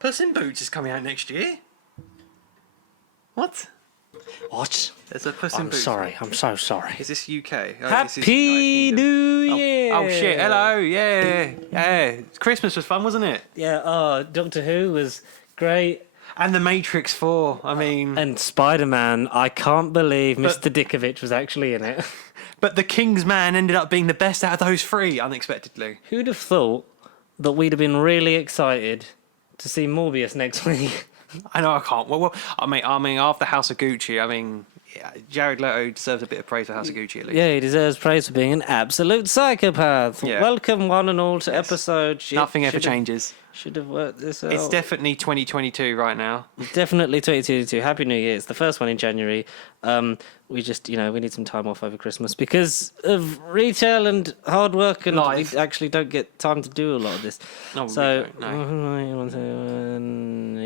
Puss in Boots is coming out next year. What? What? There's a Puss in I'm Boots. sorry. I'm so sorry. Is this UK? Oh, Happy New Year! Oh shit! Hello, yeah. Christmas was fun, wasn't it? Yeah. Doctor Who was great. And The Matrix 4. I mean, And Spider-Man. I can't believe Mr. Dickovich was actually in it. but The King's Man ended up being the best out of those three, unexpectedly. Who'd have thought that we'd have been really excited to see Morbius next week? I know I can't. Well, I mean, after House of Gucci, yeah, Jared Leto deserves a bit of praise for House of Gucci at least. Yeah, he deserves praise for being an absolute psychopath. Yeah. Welcome, one and all, to episode. Nothing ever changes. Should have worked this out. It's definitely 2022 right now. Definitely 2022. Happy New Year. It's the first one in January. We just, we need some time off over Christmas because of retail and hard work, and Life. we actually don't get time to do a lot of this. No, So, we don't, no.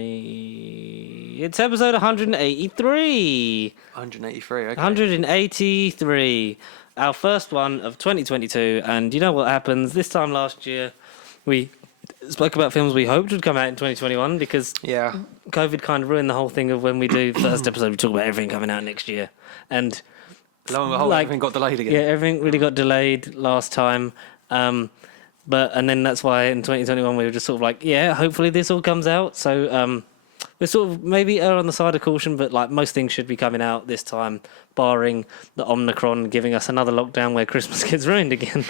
It's episode 183. 183, okay. 183. Our first one of 2022. And you know what happens? This time last year, we spoke about films we hoped would come out in 2021 because Yeah. COVID kind of ruined the whole thing of when we do first episode, we talk about everything coming out next year. And Lo and behold, everything got delayed again. yeah, everything really got delayed last time. And then that's why in 2021 we were just sort of like, yeah, hopefully this all comes out. So we're sort of maybe err on the side of caution, but like most things should be coming out this time, barring the Omicron giving us another lockdown where Christmas gets ruined again.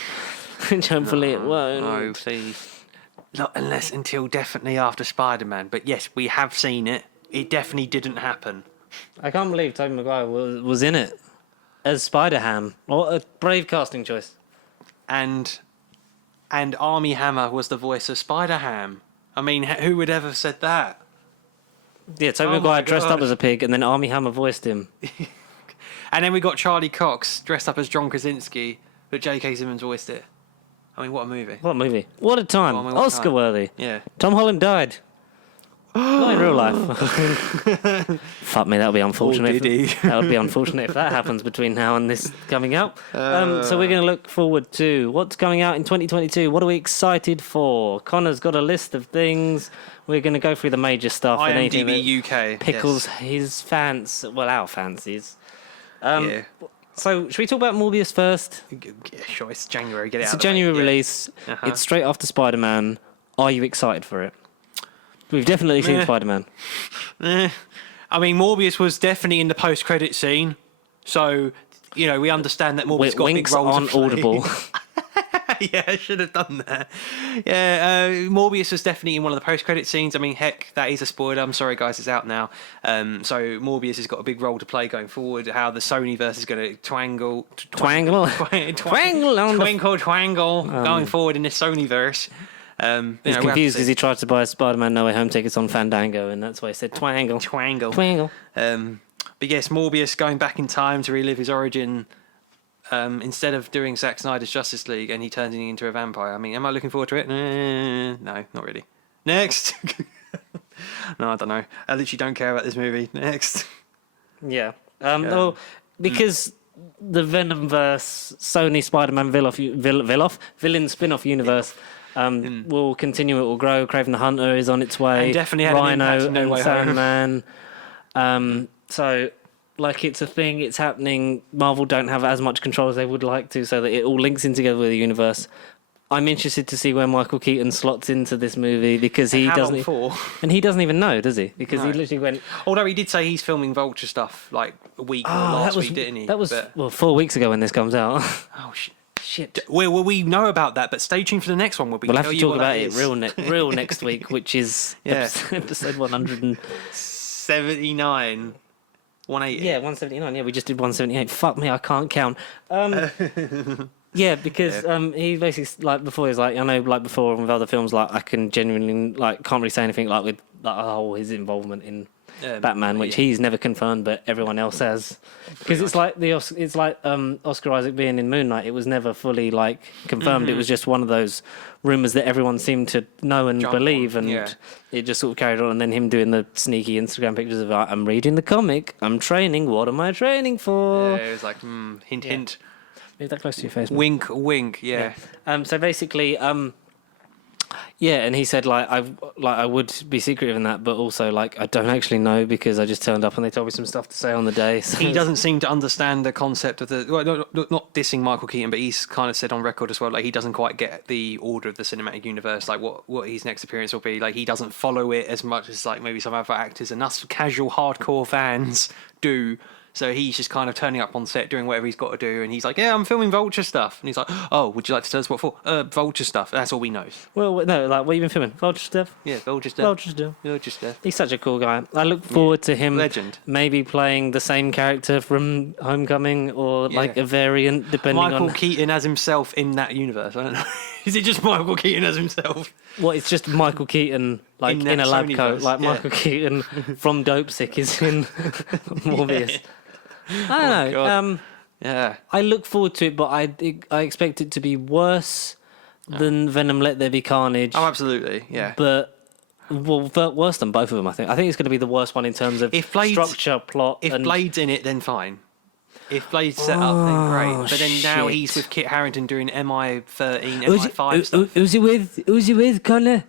Which hopefully it won't. No, please. Not unless until definitely after Spider-Man. But yes, we have seen it. It definitely didn't happen. I can't believe Tobey Maguire was in it as Spider-Ham. What a brave casting choice. And Armie Hammer was the voice of Spider-Ham. I mean, who would ever have said that? Yeah, Tobey Oh Maguire my dressed up God. as a pig, and then Armie Hammer voiced him. And then we got Charlie Cox dressed up as John Krasinski, but J.K. Simmons voiced it. I mean, what a movie. What movie? What a time. Oh, I mean, what a Oscar time. worthy. Yeah. Tom Holland died. Not in real life. Fuck me, that would be unfortunate. Oh, did he? That would be unfortunate if that happens between now and this coming out. So we're going to look forward to what's coming out in 2022. What are we excited for? Connor's got a list of things. We're going to go through the major stuff and anything that IMDb UK. pickles yes. his our fancies. Yeah. So should we talk about Morbius first? Yeah, sure, it's January. Get it It's out a of the way. January Yeah. release. Uh-huh. It's straight after Spider-Man. Are you excited for it? We've definitely seen Meh. Spider-Man. I mean, Morbius was definitely in the post-credit scene, so we understand that Morbius got a big Winks role on to play. audible. Yeah, I should have done that. Yeah, Morbius was definitely in one of the post-credit scenes. I mean, heck, that is a spoiler. I'm sorry, guys, it's out now. So Morbius has got a big role to play going forward. How the Sonyverse is going to twangle Twangle on the- twangle going forward in this Sonyverse. He's confused because he tried to buy Spider-Man No Way Home tickets on Fandango, and that's why he said twangle. Twangle. But yes, Morbius going back in time to relive his origin. Instead of doing Zack Snyder's Justice League, and he turns into a vampire. I mean, am I looking forward to it? No, not really. Next. No, I don't know. I literally don't care about this movie. Next. Yeah. Well, because the Venomverse, Sony Spider-Man villain spin-off universe will continue. It will grow. Craven the Hunter is on its way. And definitely had an impact Rhino in No and Way Home. Sandman. So, like, it's a thing. It's happening. Marvel don't have as much control as they would like to, so that it all links in together with the universe. I'm interested to see where Michael Keaton slots into this movie because he How long doesn't. for? And he doesn't even know, does he? Because he No. literally went. Although he did say he's filming Vulture stuff like a week or last week, didn't he? That was But- 4 weeks ago when this comes out. oh Shit. Well, we know about that, but stay tuned for the next one. We'll We'll have tell to you talk what about that it is. real next week, which is Yeah. episode 100. 79. 180. Yeah, 179. Yeah, we just did 178. Fuck me, I can't count. Yeah, because he basically before he was like, I know before with other films I can genuinely can't really say anything with his involvement in Batman, which he's never confirmed, but everyone else has. Because it's like Oscar Isaac being in Moon Knight. It was never fully confirmed. It was just one of those rumors that everyone seemed to know and Jump believe, on, and yeah. it just sort of carried on. And then him doing the sneaky Instagram pictures of I'm reading the comic, I'm training. What am I training for? Yeah, it was like hint, hint. Move that close to your face. Wink, wink. Yeah. So basically, Yeah, and he said I would be secretive in that, but also like I don't actually know because I just turned up and they told me some stuff to say on the day. So He doesn't seem to understand the concept of the. Well, not dissing Michael Keaton, but he's kind of said on record as well, like he doesn't quite get the order of the cinematic universe, like what his next appearance will be. Like he doesn't follow it as much as like maybe some other actors and us casual hardcore fans do. So he's just kind of turning up on set, doing whatever he's got to do, and he's like, "Yeah, I'm filming Vulture stuff." And he's like, "Oh, would you like to tell us what for?" Vulture stuff. That's all we know. Well, no, like what you been filming? Vulture stuff. Yeah, Vulture stuff. Vulture stuff. Vulture stuff. He's such a cool guy. I look forward to him. Legend. Maybe playing the same character from Homecoming or like a variant, depending Michael on. Keaton as himself in that universe. I don't know. Is it just Michael Keaton as himself? Well, it's just Michael Keaton, like in a lab coat, Sonyverse, like yeah. Michael Keaton from Dope Sick is in Morbius. I don't know. God. Yeah. I look forward to it, but I expect it to be worse than Venom: Let There Be Carnage. Oh, absolutely. Yeah. But worse than both of them. I think it's going to be the worst one in terms of structure, plot. If and Blade's in it, then fine. If Blade's set up, then great. But then now shit. he's with Kit Harington doing MI13, MI5 stuff. Who's he with? Who's he with, Connor?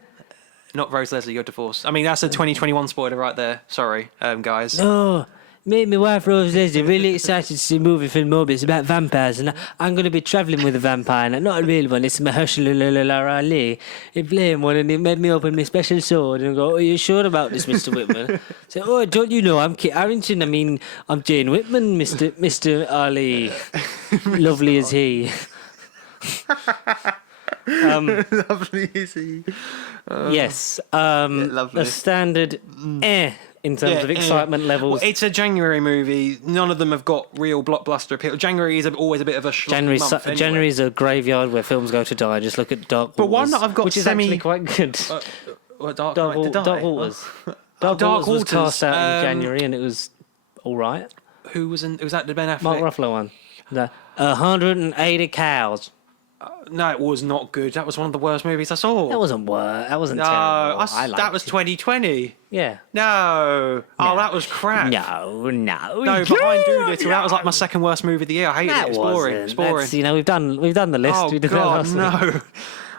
Not Rose Leslie, you're divorced. I mean, that's a 2021 spoiler right there. Sorry, guys. Oh, me and my wife Rose Leslie really excited to see a movie from Morbius about vampires, and I'm going to be travelling with a vampire, and not a real one. It's Mahershala Ali. He playing one, and he made me open my special sword and go, "Are you sure about this, Mr. Whitman?" So, "Oh, don't you know? I'm Kit Harington. I mean, I'm Jane Whitman, Mr. Ali. Lovely as he." Lovely is he. Yes. lovely. A standard in terms of excitement levels. Well, it's a January movie. None of them have got real blockbuster appeal. January is always a bit of a schlocky month anyway. January is a graveyard where films go to die. Just look at Dark Waters. But one that I've got which is actually quite good. Dark Waters. Dark Waters was cast out in January and it was all right. Who was in? Was that the Ben Affleck? Mark Ruffalo one. 180 cows. No, it was not good. That was one of the worst movies I saw. That wasn't worse. That wasn't No, terrible. I liked that was it. 2020. Yeah. No. Oh, that was crap. No. No, Behind Doolittle. That was like my second worst movie of the year. I hated it. It's boring. It's boring. That's, we've done the list. Oh we did God, that last week. no.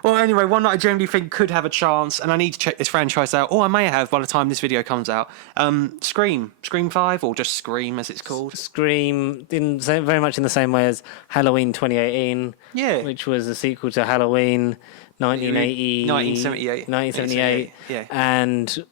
Well, anyway, one that I generally think could have a chance, and I need to check this franchise out, or I may have by the time this video comes out. Scream 5, or just Scream as it's called. Scream, very much in the same way as Halloween 2018, Yeah. which was a sequel to Halloween 1978. 1978, yeah. and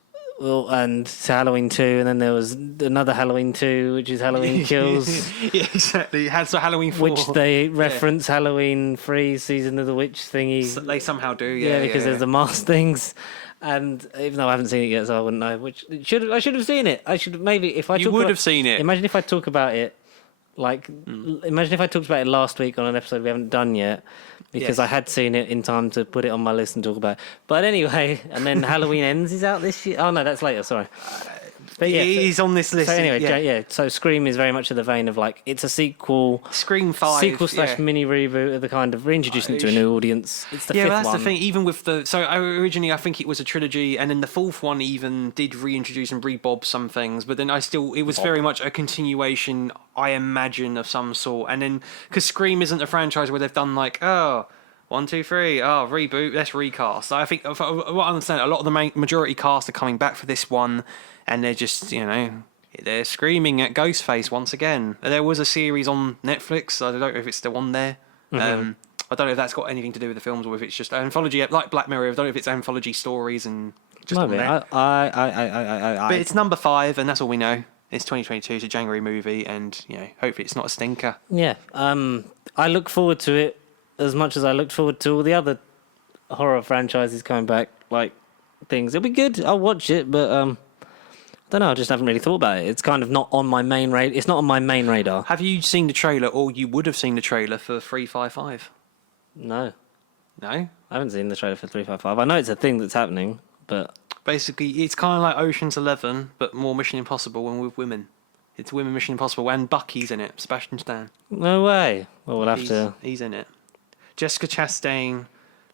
to Halloween 2, and then there was another Halloween 2, which is Halloween Kills. Yeah, exactly. It has the Halloween 4. Which they reference Halloween 3 Season of the Witch thingy. They somehow do, Because there's the mask things. And even though I haven't seen it yet, so I wouldn't know. I should have seen it. I should maybe if I You would have seen it. Imagine if I talk about it, imagine if I talked about it last week on an episode we haven't done yet, because I had seen it in time to put it on my list and talk about it. But anyway, and then Halloween Ends is out this year. Oh no, that's later. Sorry. But yeah, he's on this list. So anyway, so Scream is very much in the vein of like it's a sequel. Scream 5. Sequel / mini reboot of the kind of reintroducing it to a new audience. It's the fifth that's one. the thing. Even with originally I think it was a trilogy, and then the fourth one even did reintroduce and rebob some things. But then it was very much a continuation, I imagine, of some sort. And then because Scream isn't a franchise where they've done like 1, 2, 3, reboot, let's recast. So I think, what I understand, a lot of the majority cast are coming back for this one, and they're just, they're screaming at Ghostface once again. There was a series on Netflix, I don't know if it's still on there. I don't know if that's got anything to do with the films or if it's just anthology, like Black Mirror. I don't know if it's anthology stories and just on there. But it's number 5, and that's all we know. It's 2022, it's a January movie, and hopefully it's not a stinker. Yeah, I look forward to it as much as I looked forward to all the other horror franchises coming back, like things. It'll be good. I'll watch it, but I don't know. I just haven't really thought about it. It's kind of not on my main radar. It's not on my main radar. Have you seen the trailer, or you would have seen the trailer for 355? No, I haven't seen the trailer for 355. I know it's a thing that's happening, but basically it's kind of like Ocean's 11, but more Mission Impossible and with women. It's women Mission Impossible, and Bucky's in it. Sebastian Stan. No way. Well, we'll have to. He's in it. Jessica Chastain,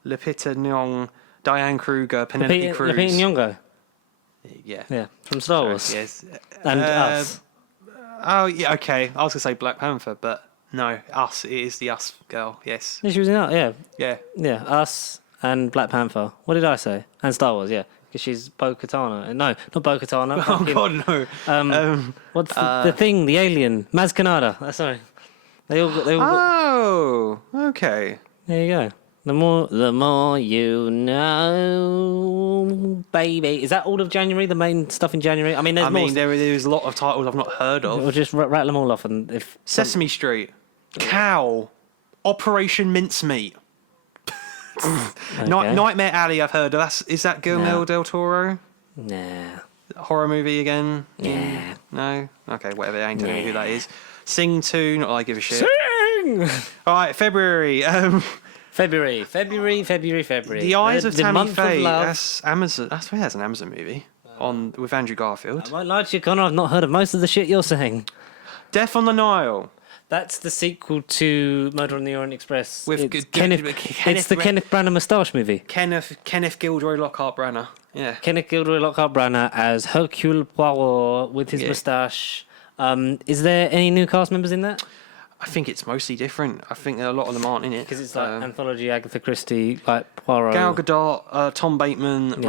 Lupita Nyong'o, Diane Kruger, Penelope Cruz. Lupita Nyong'o. Yeah, from Star Wars. Yes, and Us. Oh yeah, okay. I was gonna say Black Panther, but no, Us. It is the Us girl. Yes. Yeah, she was in that. Yeah. Yeah. Yeah, Us. and Black Panther. What did I say? And Star Wars, yeah. Because she's Bo-Katan. No, not Bo-Katan. Oh, God, no. What's the thing? The alien. Maz Kanata. Sorry. They all Oh, okay. There you go. The more you know, baby. Is that all of January? The main stuff in January? I mean, there's a lot of titles I've not heard of. We'll just rattle them all off. And if Sesame Street, Cow, Operation Mincemeat, Nightmare Alley. I've heard of. Is that Guillermo del Toro? Nah. Horror movie again? Yeah. No. Okay, whatever. I ain't telling you who that is. Sing 2. Not that I give a shit. Sing. All right, February. February. The Eyes of Tammy month Faye. of love. That's Amazon. That's an Amazon movie with Andrew Garfield. I won't lie to you, Connor. I've not heard of most of the shit you're saying. Death on the Nile. That's the sequel to Murder on the Orient Express. With Kenneth Branagh moustache movie. Kenneth Gilroy Lockhart Branagh. Yeah. Kenneth Gilroy Lockhart Branagh as Hercule Poirot with his moustache. Is there any new cast members in that? I think it's mostly different. I think a lot of them aren't in it. Because it's like anthology Agatha Christie, like Poirot. Gal Gadot, Tom Bateman,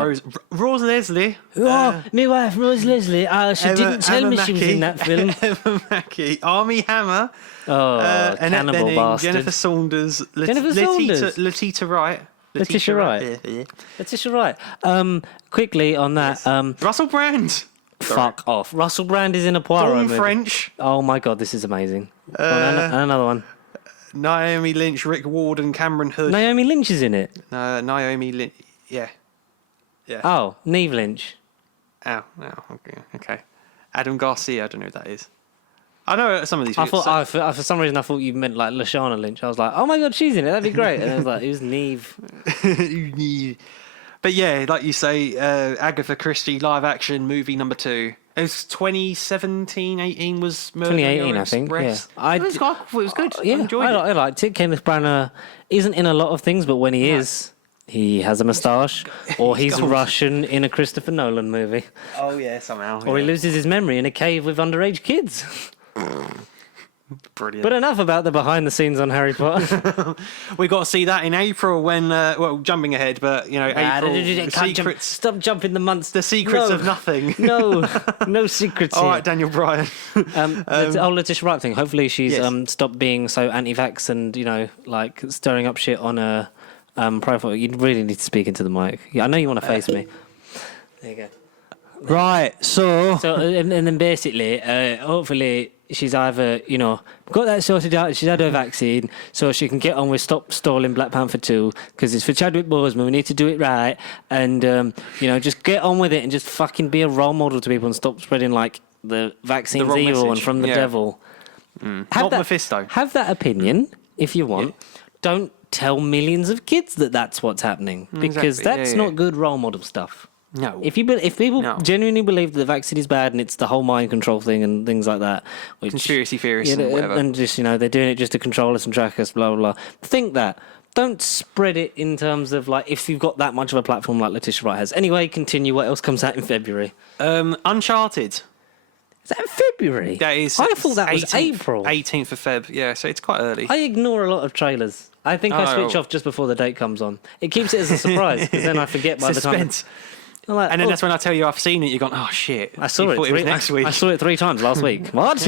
Rose Leslie. My wife, Rose Leslie. She didn't tell me she was in that film. Emma Mackey, Armie Hammer. Annette cannibal Bening, bastard. Jennifer Saunders. Saunders. Letitia Wright. Letitia Wright. Yeah. Letitia Wright. Quickly on that. Russell Brand. Fuck off. Russell Brand is in a Poirot Dawn movie. French. Oh my god, this is amazing. And another one. Naomi Lynch, Rick Ward, and Cameron Hood. Naomi Lynch is in it. Naomi Lynch. Yeah. Oh, Neve Lynch. Oh, okay. Adam Garcia. I don't know who that is. I know some of these people. For some reason, I thought you meant like Lashana Lynch. I was like, oh my god, she's in it. That'd be great. And I was like, who's Neve? But yeah, like you say, Agatha Christie live action movie number 2. It was 2017, 18 was Murder 2018, I think. Yeah. It was good. Yeah, I enjoyed it. I liked it. Kenneth Branagh isn't in a lot of things, but when he is, he has a moustache, or he's gold. Russian in a Christopher Nolan movie. Oh yeah, somehow. Or he loses his memory in a cave with underage kids. Brilliant. But enough about the behind the scenes on Harry Potter. We got to see that in April when, jumping ahead, but April. Secrets. Stop jumping the months. The secrets of nothing. No secrets. All here. right, Daniel Bryan. The whole Letitia Wright thing. Hopefully she's stopped being so anti-vax and like stirring up shit on a profile. You really need to speak into the mic. I know you want to face me. There you go. Right. So and then basically, hopefully. She's either, got that sorted out, she's had her vaccine, so she can get on with Stop Stalling Black Panther 2, because it's for Chadwick Boseman, we need to do it right, and, just get on with it and just fucking be a role model to people and stop spreading, like, the vaccine's evil and from the devil. Not Mephisto. Have that opinion, if you want. Yeah. Don't tell millions of kids that that's what's happening, because that's not good role model stuff. No. If people genuinely believe that the vaccine is bad and it's the whole mind control thing and things like that, which, conspiracy theorists and whatever, and just they're doing it just to control us and track us, blah blah blah. Think that. Don't spread it in terms of like if you've got that much of a platform like Letitia Wright has. Anyway, continue. What else comes out in February? Uncharted. Is that February? That is. I thought that was April. 18th of Feb. Yeah, so it's quite early. I ignore a lot of trailers. I think I switch off just before the date comes on. It keeps it as a surprise because then I forget by the time. Like, and then that's when I tell you I've seen it. You're going, oh shit! I saw it. It was next week. I saw it 3 times last week. What?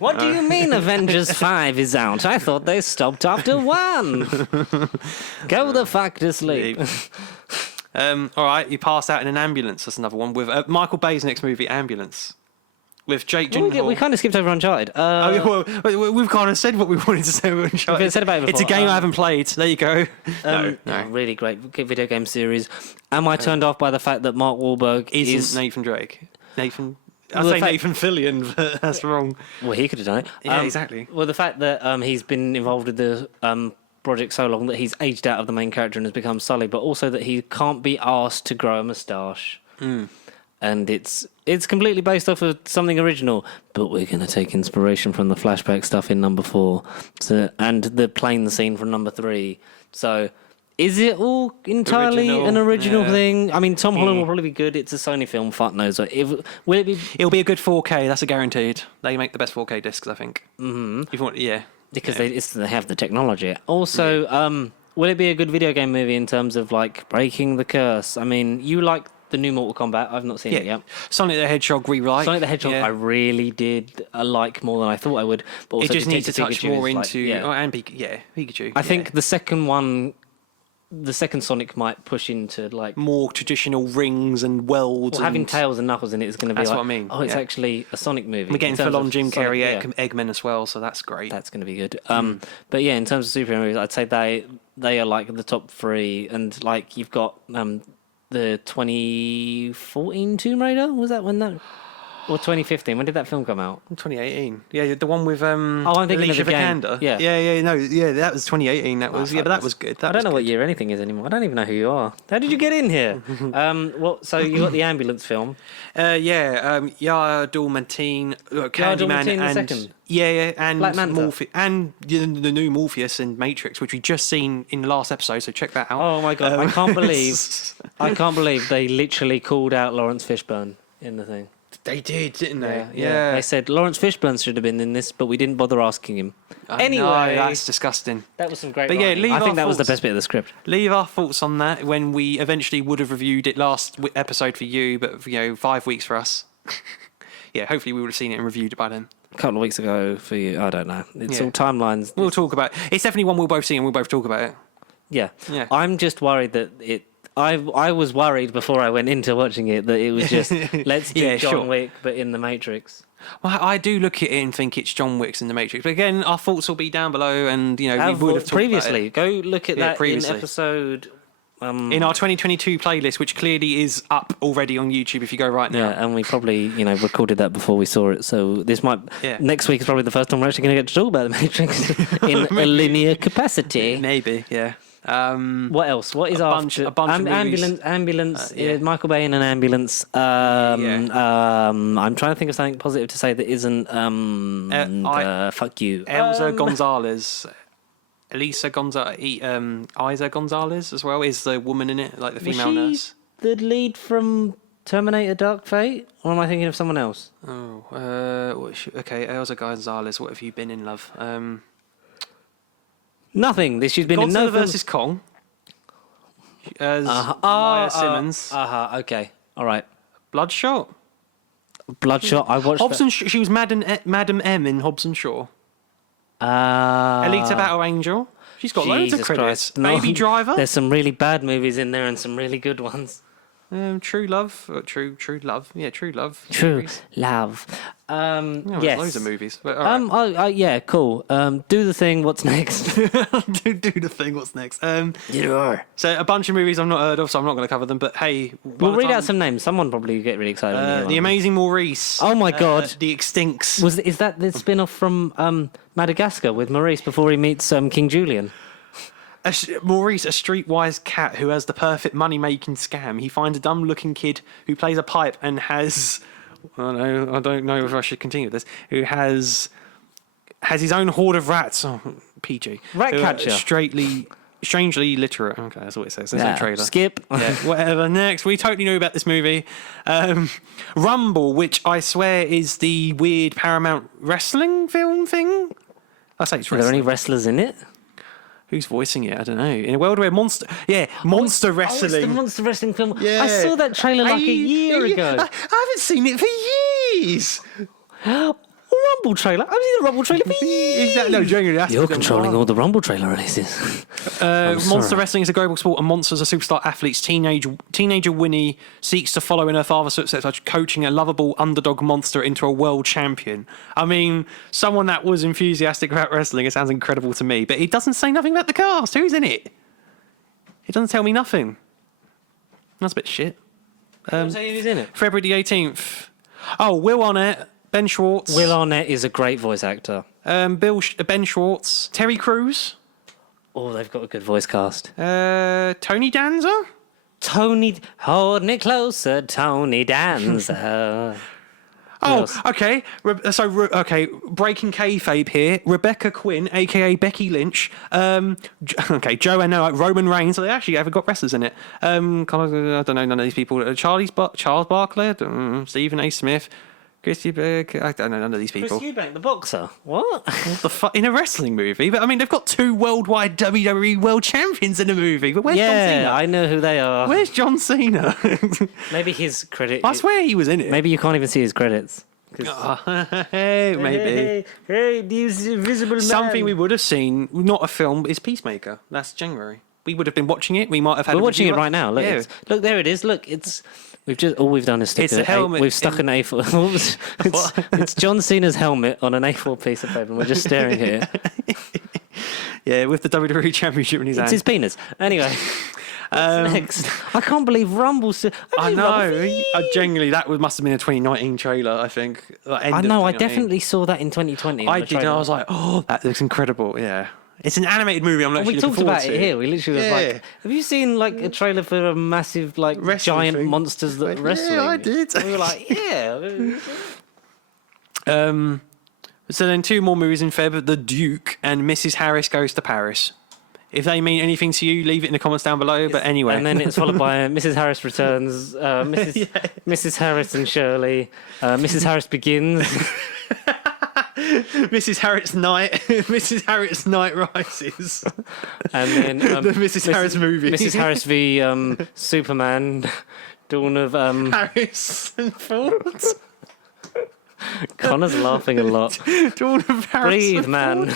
What do you mean Avengers 5 is out? I thought they stopped after 1. Go the fuck to sleep. All right, you passed out in an ambulance. That's another one with Michael Bay's next movie, Ambulance. With Jake Gyllenhaal. We kind of skipped over Uncharted. We've kind of said what we wanted to say about Uncharted. We've said about it before. It's a game I haven't played. There you go. No. Really great video game series. Am I turned off by the fact that Mark Wahlberg is Nathan Drake? Nathan Fillion, but that's wrong. Well, he could have done it. Yeah, exactly. Well, the fact that he's been involved with the project so long that he's aged out of the main character and has become Sully, but also that he can't be asked to grow a moustache. And it's completely based off of something original, but we're going to take inspiration from the flashback stuff in number 4 and the plane scene from number 3. So is it all entirely an original thing? I mean, Tom Holland will probably be good. It's a Sony film. Fuck knows. Will it be? It'll be a good 4K. That's a guaranteed. They make the best 4K discs, I think. Mm-hmm. If you want, because they have the technology. Also, will it be a good video game movie in terms of like breaking the curse? I mean, you like the new Mortal Kombat. I've not seen it yet. Sonic the Hedgehog re-like. Sonic the Hedgehog, I really did like more than I thought I would. But also it just needs to touch Pikachu more is into... like, and Pikachu. I think the second one... The second Sonic might push into like more traditional rings and worlds. Well, having Tails and Knuckles in it is going to be that's like, what I mean. Oh, it's actually a Sonic movie. We're getting full on Jim Carrey, Sonic, Eggman as well, so that's great. That's going to be good. But yeah, in terms of superhero movies, I'd say they are like the top three, and like you've got the 2014 Tomb Raider. Was that when that? Or 2015? When did that film come out? 2018. Yeah, the one with I'm thinking Alicia of the game. Vikander. Yeah, that was 2018. That was but that was good. I don't know what year anything is anymore. I don't even know who you are. How did you get in here? So you got the ambulance film. Yahya Abdul-Mateen, Candyman, and second. And Black Manta. and the new Morpheus and Matrix, which we just seen in the last episode. So check that out. Oh my god, I can't believe they literally called out Lawrence Fishburne in the thing. They did, didn't they? Yeah. They said Lawrence Fishburne should have been in this, but we didn't bother asking him. Anyway, that's disgusting. That was some great. But writing. I think that was the best bit of the script. Leave our thoughts on that when we eventually would have reviewed it last episode for you, but 5 weeks for us. Yeah, hopefully we would have seen it and reviewed it by then. A couple of weeks ago for you, I don't know. It's all timelines. We'll talk about it. It's definitely one we'll both see and we'll both talk about it. Yeah. I'm just worried that it. I was worried before I went into watching it that it was just let's do John Wick but in the Matrix. Well, I do look at it and think it's John Wick's in the Matrix, but again, our thoughts will be down below, and we would have talked previously. About it. Go look at that in episode. In our 2022 playlist, which clearly is up already on YouTube if you go right now. Yeah, and we probably recorded that before we saw it, so this might next week is probably the first time we're actually going to get to talk about the Matrix in a linear capacity. Maybe, yeah. What else? What is a bunch of ambulance. Michael Bay in an ambulance. I'm trying to think of something positive to say that isn't. Fuck you. Elsa Gonzalez. Elisa Gonzalez. Isa Gonzalez as well is the woman in it, like the female nurse. The lead from Terminator: Dark Fate, or am I thinking of someone else? Okay, Elsa Gonzalez. What have you been in, love? Nothing. She's been in no Godzilla vs Kong. As Maya Simmons. Okay. All right. Bloodshot. I watched. Hobbs and she was Madam M in Hobbs and Shaw. Alita Battle Angel. She's got loads of credits. Baby Driver. There's some really bad movies in there and some really good ones. True Love. True Love. Yeah, True Love. True Love. Yes. Loads of movies. But, yeah, cool. Do the thing. What's next? do the thing. What's next? So a bunch of movies I've not heard of, so I'm not going to cover them. But hey, we'll read out some names. Someone probably get really excited. The Amazing Maurice. Oh my god. The Extincts. Is that the spin-off from Madagascar with Maurice before he meets King Julian? Maurice, a streetwise cat who has the perfect money-making scam. He finds a dumb-looking kid who plays a pipe and has... I don't know if I should continue with this. Who has his own horde of rats. Oh, PG. Ratcatcher. Strangely literate. Okay, that's what it says. There's no trailer. Skip. Yeah, whatever. Next, we totally knew about this movie. Rumble, which I swear is the weird Paramount wrestling film thing. I say it's wrestling. Are there any wrestlers in it? Who's voicing it? I don't know. In a world where monster wrestling. It's the monster wrestling film. Yeah. I saw that trailer like a year ago. I haven't seen it for years. Rumble trailer. I've seen the Rumble trailer for years. Exactly. No, genuinely. You're controlling all the Rumble trailer releases. Monster wrestling is a global sport, and monsters are superstar athletes. Teenager Winnie seeks to follow in her father's footsteps by coaching a lovable underdog monster into a world champion. I mean, someone that was enthusiastic about wrestling, it sounds incredible to me, but it doesn't say nothing about the cast. Who's in it? It doesn't tell me nothing. That's a bit shit. Don't say who's in it. February the 18th. Oh, Will Arnett, Ben Schwartz. Will Arnett is a great voice actor. Ben Schwartz, Terry Crews. Oh, they've got a good voice cast. Tony Danza. Hold me closer, Tony Danza. Okay. Breaking kayfabe here. Rebecca Quinn, aka Becky Lynch. Joanna Roman Reigns. So they actually haven't got wrestlers in it. I don't know none of these people. Charles Barkley, Stephen A. Smith, Chris Eubank. I don't know none of these people. Chris Eubank, the boxer. What? What the fuck in a wrestling movie? But I mean, they've got 2 worldwide WWE World Champions in a movie. But where's John Cena? I know who they are. Where's John Cena? Maybe his credit. I swear he was in it. Maybe you can't even see his credits. Hey, maybe. Hey, this invisible man. Something we would have seen, not a film, is Peacemaker. That's January. We would have been watching it. We might have had. We're watching it right now. Look, yeah. Look, there it is. Look, it's. We've just all we've done is stick It's a helmet. We've stuck an A4. it's John Cena's helmet on an A4 piece of paper, and we're just staring at it. Yeah, with the WWE Championship in his hand. It's his penis. Anyway, what's next? I can't believe Rumble's. I know. Genuinely, that must have been a 2019 trailer. I think. I know. I definitely saw that in 2020. I did. And I was like, oh, that looks incredible. Yeah. It's an animated movie. I'm actually looking forward to. We talked about it here. We literally was like, have you seen like a trailer for a massive like wrestling giant thing? monsters that wrestling? Yeah, I did. We were like, yeah. So then 2 more movies in Feb: The Duke and Mrs. Harris Goes to Paris. If they mean anything to you, leave it in the comments down below. But anyway, and then it's followed by Mrs. Harris Returns, Mrs. Harris and Shirley, Mrs. Harris Begins. Mrs. Harriet's Night, Mrs. Harriet's Night Rises, and then the Mrs. Harris movie, Mrs. Harris v Superman, Dawn of Harris and Ford. Connor's laughing a lot. Dawn of Harris. Breathe, man.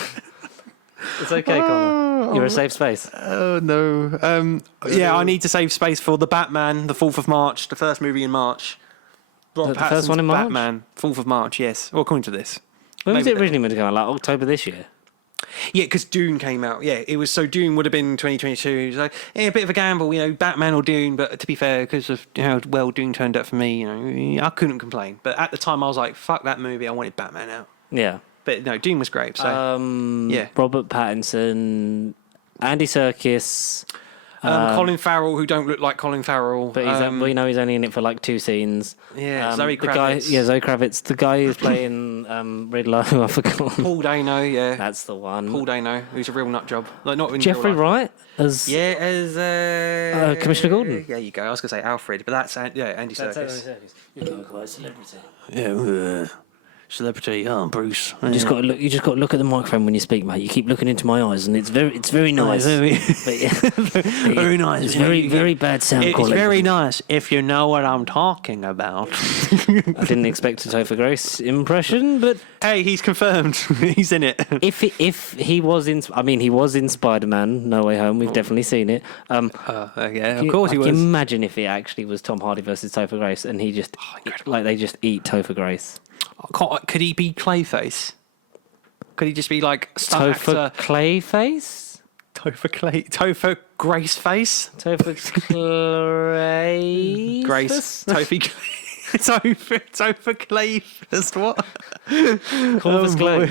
It's okay, Connor. You're a safe space. Oh no. Yeah, I need to save space for the Batman, the 4th of March, the first movie in March. The first one in March. Batman, 4th of March. Yes, well, according to this. When was it originally meant to come out? Like October this year? Yeah, because Dune came out. Yeah, it was so Dune would have been 2022. It was like, yeah, a bit of a gamble, Batman or Dune. But to be fair, because of how well Dune turned out for me, I couldn't complain. But at the time, I was like, fuck that movie. I wanted Batman out. Yeah. But no, Dune was great. So yeah, Robert Pattinson, Andy Serkis. Colin Farrell, who don't look like Colin Farrell. But he's only in it for like 2 scenes. Yeah, Zoe Kravitz. Zoe Kravitz. The guy who's playing Riddler, who I forgot. Paul Dano, yeah. That's the one. Paul Dano, who's a real nut job. Like, not in Jeffrey real life. Wright as Commissioner Gordon. Yeah, you go. I was going to say Alfred, but that's Andy Serkis. You're quite a celebrity. Yeah, celebrity. Oh, Bruce. You just got to look at the microphone when you speak, mate. You keep looking into my eyes, and it's very nice. Very nice. It's very bad sound quality. It's very nice if you know what I'm talking about. I didn't expect a Topher Grace impression, but hey, he's confirmed. He's in it. If he was in, he was in Spider-Man: No Way Home. We've definitely seen it. Yeah, of course he was. Imagine if it actually was Tom Hardy versus Topher Grace, and he just they just eat Topher Grace. Could he be Clayface? Could he just be like Topher Clayface? Topher Grace face? Topher Clay Grace. Topher Clayface. What? Corvus Clay.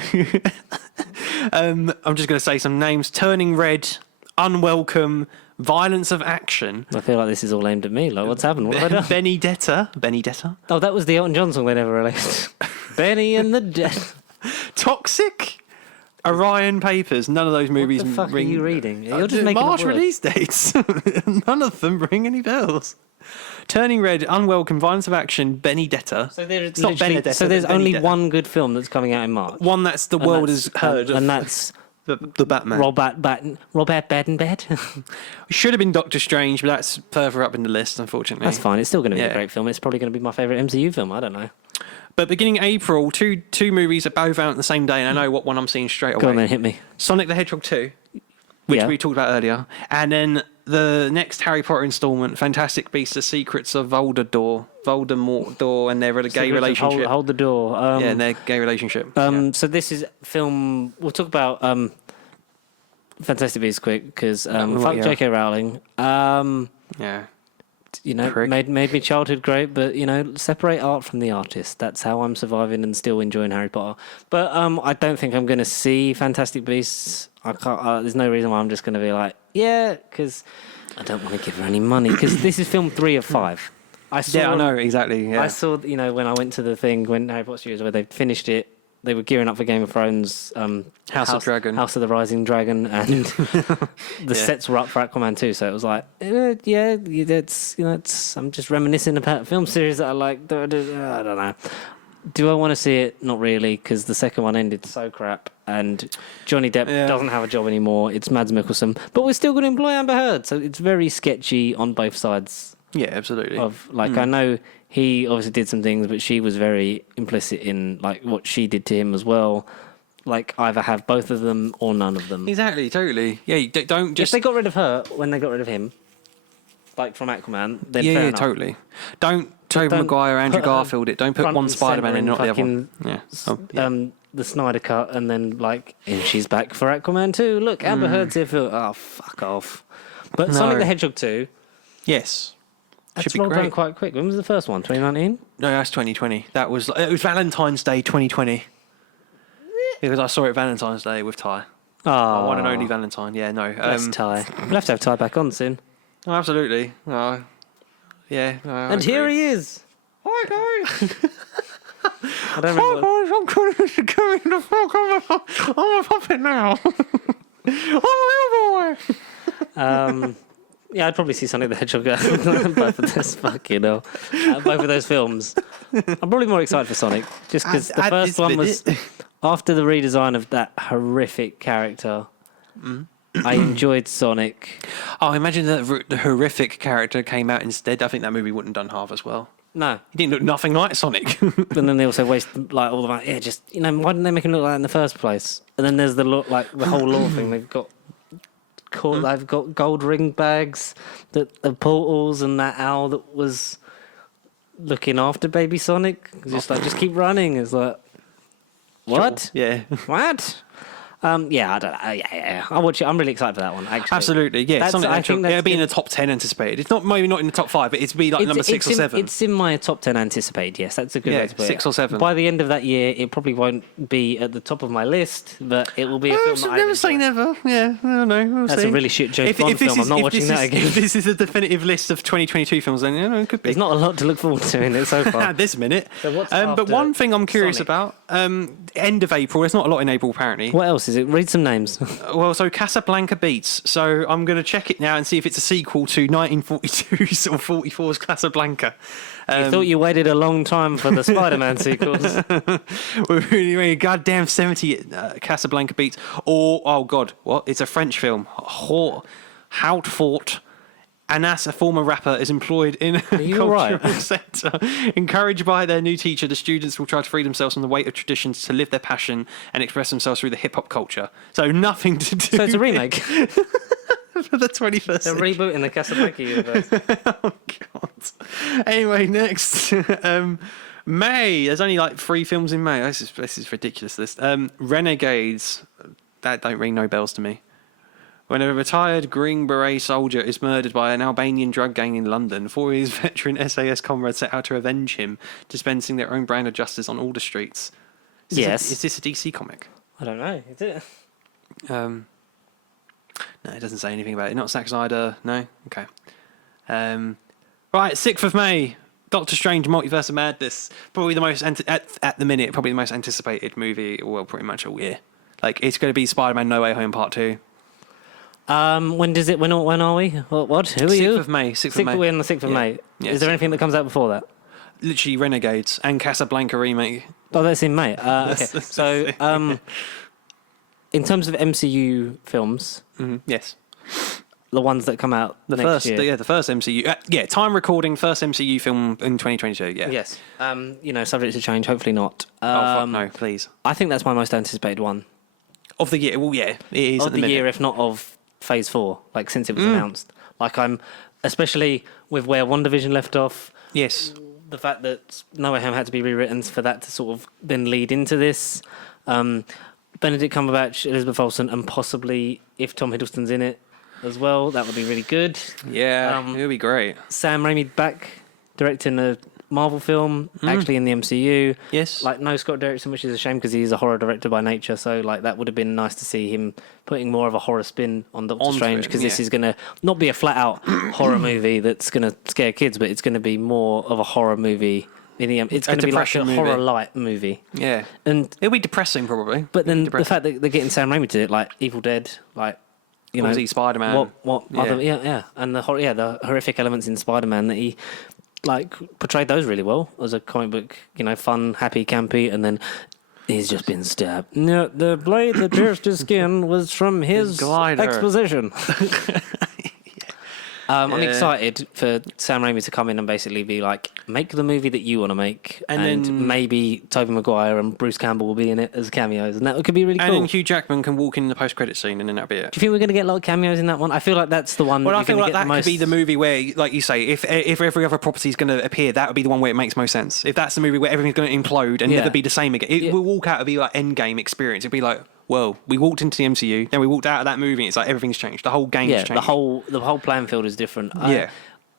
I'm just going to say some names: Turning Red, Unwelcome, Violence of Action. I feel like this is all aimed at me. Like, what's happened? What have I done? Benedetta. Oh, that was the Elton John song they never released. Benny and the Jet. Toxic. Orion Papers. None of those movies What the fuck ring. Are you reading? You're just making March up words. release dates. None of them ring any bells. Turning Red, Unwelcome, Violence of Action, Benedetta. So there's not Benedetta. So there's only Benedetta. one good film that's coming out in March. One that's the world has heard of. And that's the Batman. Robert Badenbed. It should have been Doctor Strange, but that's further up in the list, unfortunately. That's fine. It's still going to be Yeah. a great film. It's probably going to be my favourite MCU film. I don't know. But beginning April, two movies are both out on the same day, and I know what one I'm seeing straight away. Go on then, hit me. Sonic the Hedgehog 2, which we talked about earlier, and then the next Harry Potter installment, Fantastic Beasts: The Secrets of Voldemort, and their gay relationship. Hold the door. And their gay relationship. So this is film. We'll talk about Fantastic Beasts quick because fuck J.K. Rowling. Yeah. Prick. made my childhood great, but separate art from the artist. That's how I'm surviving and still enjoying Harry Potter. But I don't think I'm going to see Fantastic Beasts. I can't. There's no reason why I'm just going to be like, yeah, because I don't want to give her any money. Because this is film 3 of 5. I know exactly. Yeah. I saw, when I went to the thing when Harry Potter Studios where they finished it. They were gearing up for Game of Thrones, House of the Rising Dragon, and the sets were up for Aquaman 2. So it was like, I'm just reminiscing about film series that I like. I don't know. Do I want to see it? Not really, because the second one ended so crap, and Johnny Depp doesn't have a job anymore. It's Mads Mikkelsen, but we're still going to employ Amber Heard, so it's very sketchy on both sides. Yeah, absolutely. I know he obviously did some things, but she was very implicit in like what she did to him as well. Like either have both of them or none of them. Exactly, totally. Yeah, you don't just. If they got rid of her when they got rid of him, like from Aquaman, then fair enough. Totally. Don't Tobey Maguire, Andrew Garfield it. Don't put one Spider-Man in, not the other one. Yeah. The Snyder cut, and then and she's back for Aquaman 2. Look, Amber Heard's here for. Oh, fuck off. But Sonic the Hedgehog 2. Yes. That's rolled down quite quick. When was the first one? 2019? No, that's 2020. It was Valentine's Day 2020. Because I saw it Valentine's Day with Ty. Oh. My one and only Valentine. Yeah, no. That's Ty. We'll have to have Ty back on soon. Oh, absolutely. Yeah. No, and here he is. Hi, guys. I don't remember. Hi, guys. I'm coming to fuck. I'm a puppet now. I'm a little boy. Yeah, I'd probably see Sonic the Hedgehog both of those both of those films. I'm probably more excited for Sonic, just because the first one was after the redesign of that horrific character. I enjoyed Sonic. Oh, imagine that the horrific character came out instead. I think that movie wouldn't have done half as well. No, he didn't look nothing like Sonic. And then they also wasted like all the money. Yeah, just why didn't they make him look like that in the first place? And then there's the whole law thing. They've got gold ring bags, the portals, and that owl that was looking after Baby Sonic. Just keep running. It's like, what? Sure. Yeah. What? Yeah, I don't know. Yeah. I'll watch it. I'm really excited for that one, actually. Absolutely, yeah. It'll be in the top 10 anticipated. It's maybe not in the top 5, but it'd be like number 6 or 7. It's in my top 10 anticipated, yes. That's a good way to put it. 6 or 7. By the end of that year, it probably won't be at the top of my list, but it will be a film that I never say never. Yeah, I don't know. We'll That's see. A really shit James Bond film. I'm not watching that again. If this is a definitive list of 2022 films, then it could be. There's not a lot to look forward to in it so far. At this minute. So but one thing I'm curious about, end of April, there's not a lot in April apparently. What else is it? Read some names. Well, so Casablanca beats. So I'm going to check it now and see if it's a sequel to 1942's or 44's Casablanca. You thought you waited a long time for the Spider-Man sequels. We're really goddamn 70 Casablanca beats. Or, oh God, what? It's a French film. Hautefort. Anas, a former rapper, is employed in a cultural sector. Encouraged by their new teacher, the students will try to free themselves from the weight of traditions to live their passion and express themselves through the hip-hop culture. So nothing to do. So it's a remake? For the 21st They're rebooting the Casablanca universe. Oh, God. Anyway, next. May. There's only like 3 films in May. This is ridiculous, this. Renegades. That don't ring no bells to me. When a retired Green Beret soldier is murdered by an Albanian drug gang in London, 4 of his veteran SAS comrades set out to avenge him, dispensing their own brand of justice on all the streets. Is this a DC comic? I don't know. Is it? No, it doesn't say anything about it. Not Zack Snyder. No? Okay. Right, 6th of May. Doctor Strange Multiverse of Madness. Probably the most, at the minute, probably the most anticipated movie, well, pretty much all year. Like, it's going to be Spider-Man No Way Home Part 2. When does it? When are we? What? Who are you? 6th of May. 6th of May. We're on the 6th of May. Yes. Is there anything that comes out before that? Literally Renegades and Casablanca remake. Oh, that's in May. Okay. So, in terms of MCU films, yes, the ones that come out next year. The first MCU. Time recording first MCU film in 2022. Yeah. Yes. Subject to change. Hopefully not. Fuck no, please. I think that's my most anticipated one of the year. Well, yeah, it is of the year, if not of Phase 4, like since it was announced. Like I'm, especially with where WandaVision left off. Yes. The fact that No Way Home had to be rewritten for that to sort of then lead into this. Benedict Cumberbatch, Elizabeth Olsen, and possibly if Tom Hiddleston's in it as well, that would be really good. Yeah, it would be great. Sam Raimi back directing a Marvel film, actually in the MCU. Yes. Like no Scott Derrickson, which is a shame because he's a horror director by nature. So like that would have been nice to see him putting more of a horror spin on Doctor Strange, because this is going to not be a flat out horror movie that's going to scare kids, but it's going to be more of a horror movie. It's going to be like a horror light movie. Yeah. And it'll be depressing probably. But then the fact that they're getting Sam Raimi to do it, like Evil Dead, like you know, Spider-Man. What other and the horrific elements in Spider-Man that he like portrayed those really well as a comic book, fun, happy, campy, and then he's just been stabbed. No, the blade that pierced his skin was from his glider. exposition. I'm excited for Sam Raimi to come in and basically be like, make the movie that you want to make, and then maybe Tobey Maguire and Bruce Campbell will be in it as cameos, and that could be really cool. And then Hugh Jackman can walk in the post-credit scene, and then that'll be it. Do you think we're going to get a lot of cameos in that one? I feel like that's the one. Well, I feel like that could be the movie where, like you say, if every other property is going to appear, that would be the one where it makes most sense. If that's the movie where everything's going to implode and never be the same again, it will walk out and be like Endgame experience. It'd be like, well, we walked into the MCU, then we walked out of that movie. It's like everything's changed. The whole game's changed. The whole playing field is different.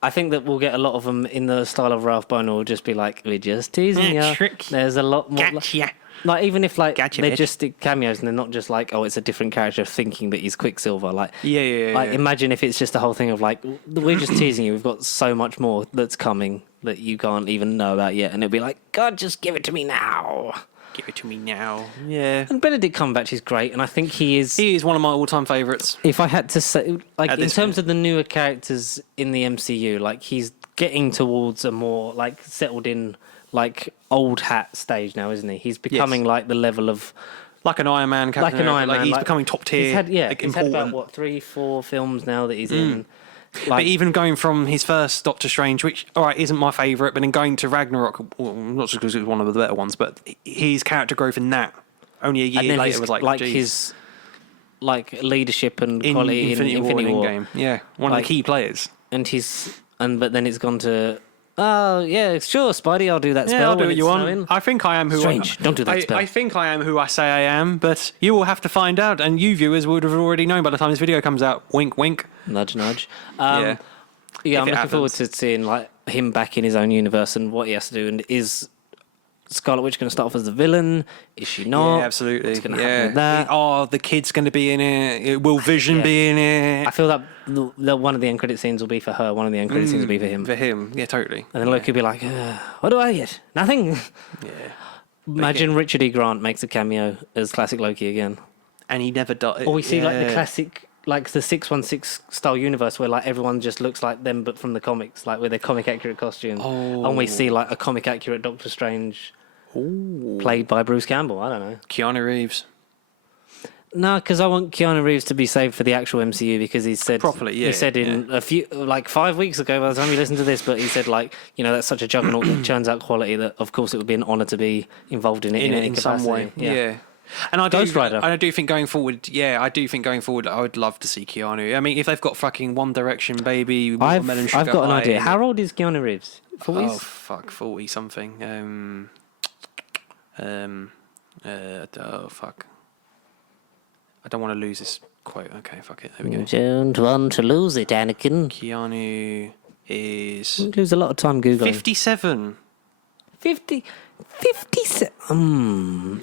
I think that we'll get a lot of them in the style of Ralph Bohner. Will just be like, we're just teasing you. There's a lot more. Gotcha. Like even if they're bitch. just cameos and they're not just like, oh, it's a different character thinking that he's Quicksilver. Like yeah. Imagine if it's just the whole thing of like, we're just teasing you. We've got so much more that's coming that you can't even know about yet, and it'll be like, God, just give it to me now. Give it to me now. Yeah. And Benedict Cumberbatch is great, and I think he is one of my all-time favourites. If I had to say, like, in terms of the newer characters in the MCU, like, he's getting towards a more, like, settled in, like, old hat stage now, isn't he? He's becoming, like, the level of... Like an Iron Man, Captain America. Like, he's becoming top tier. He's had about, 3-4 films now that he's in... Like, but even going from his first Doctor Strange, which, all right, isn't my favourite, but then going to Ragnarok, well, not just because it was one of the better ones, but his character growth in that, only a year later, was like his leadership and quality in Infinity War. Endgame. Yeah, one of the key players. But then it's gone to... Oh, yeah, sure, Spidey, I'll do that spell. Yeah, I'll do what you want. I think I am who Strange, don't do that spell. I think I am who I say I am, but you will have to find out, and you viewers would have already known by the time this video comes out. Wink, wink. Nudge, nudge. I'm looking forward to seeing like him back in his own universe and what he has to do. And is Scarlet Witch going to start off as the villain? Is she not? Yeah, absolutely. What's going to happen with that? The kid's going to be in it. Will Vision be in it? I feel that one of the end credit scenes will be for her. One of the end credit scenes will be for him. For him, yeah, totally. And then Loki will be like, what do I get? Nothing. Yeah. Imagine Richard E. Grant makes a cameo as classic Loki again. And he never died. Or we see like the classic, like the 616 style universe where like everyone just looks like them but from the comics, like with their comic accurate costumes. And we see like a comic accurate Doctor Strange played by Bruce Campbell. I don't know. Keanu Reeves. No, because I want Keanu Reeves to be saved for the actual MCU because he said properly. Yeah, he said in a few 5 weeks ago by the time you listen to this, but he said like that's such a juggernaut that churns out quality that of course it would be an honour to be involved in it in any some way. Yeah. And Ghost Rider. I do think going forward, I would love to see Keanu. I mean, if they've got fucking One Direction, baby, I've got an idea. How old is Keanu Reeves? 40s? Oh fuck, 40 something. Oh fuck. I don't want to lose this quote. Okay, fuck it. There we go. Don't want to lose it, Anakin. Keanu is... You lose a lot of time Googling. 57. 57.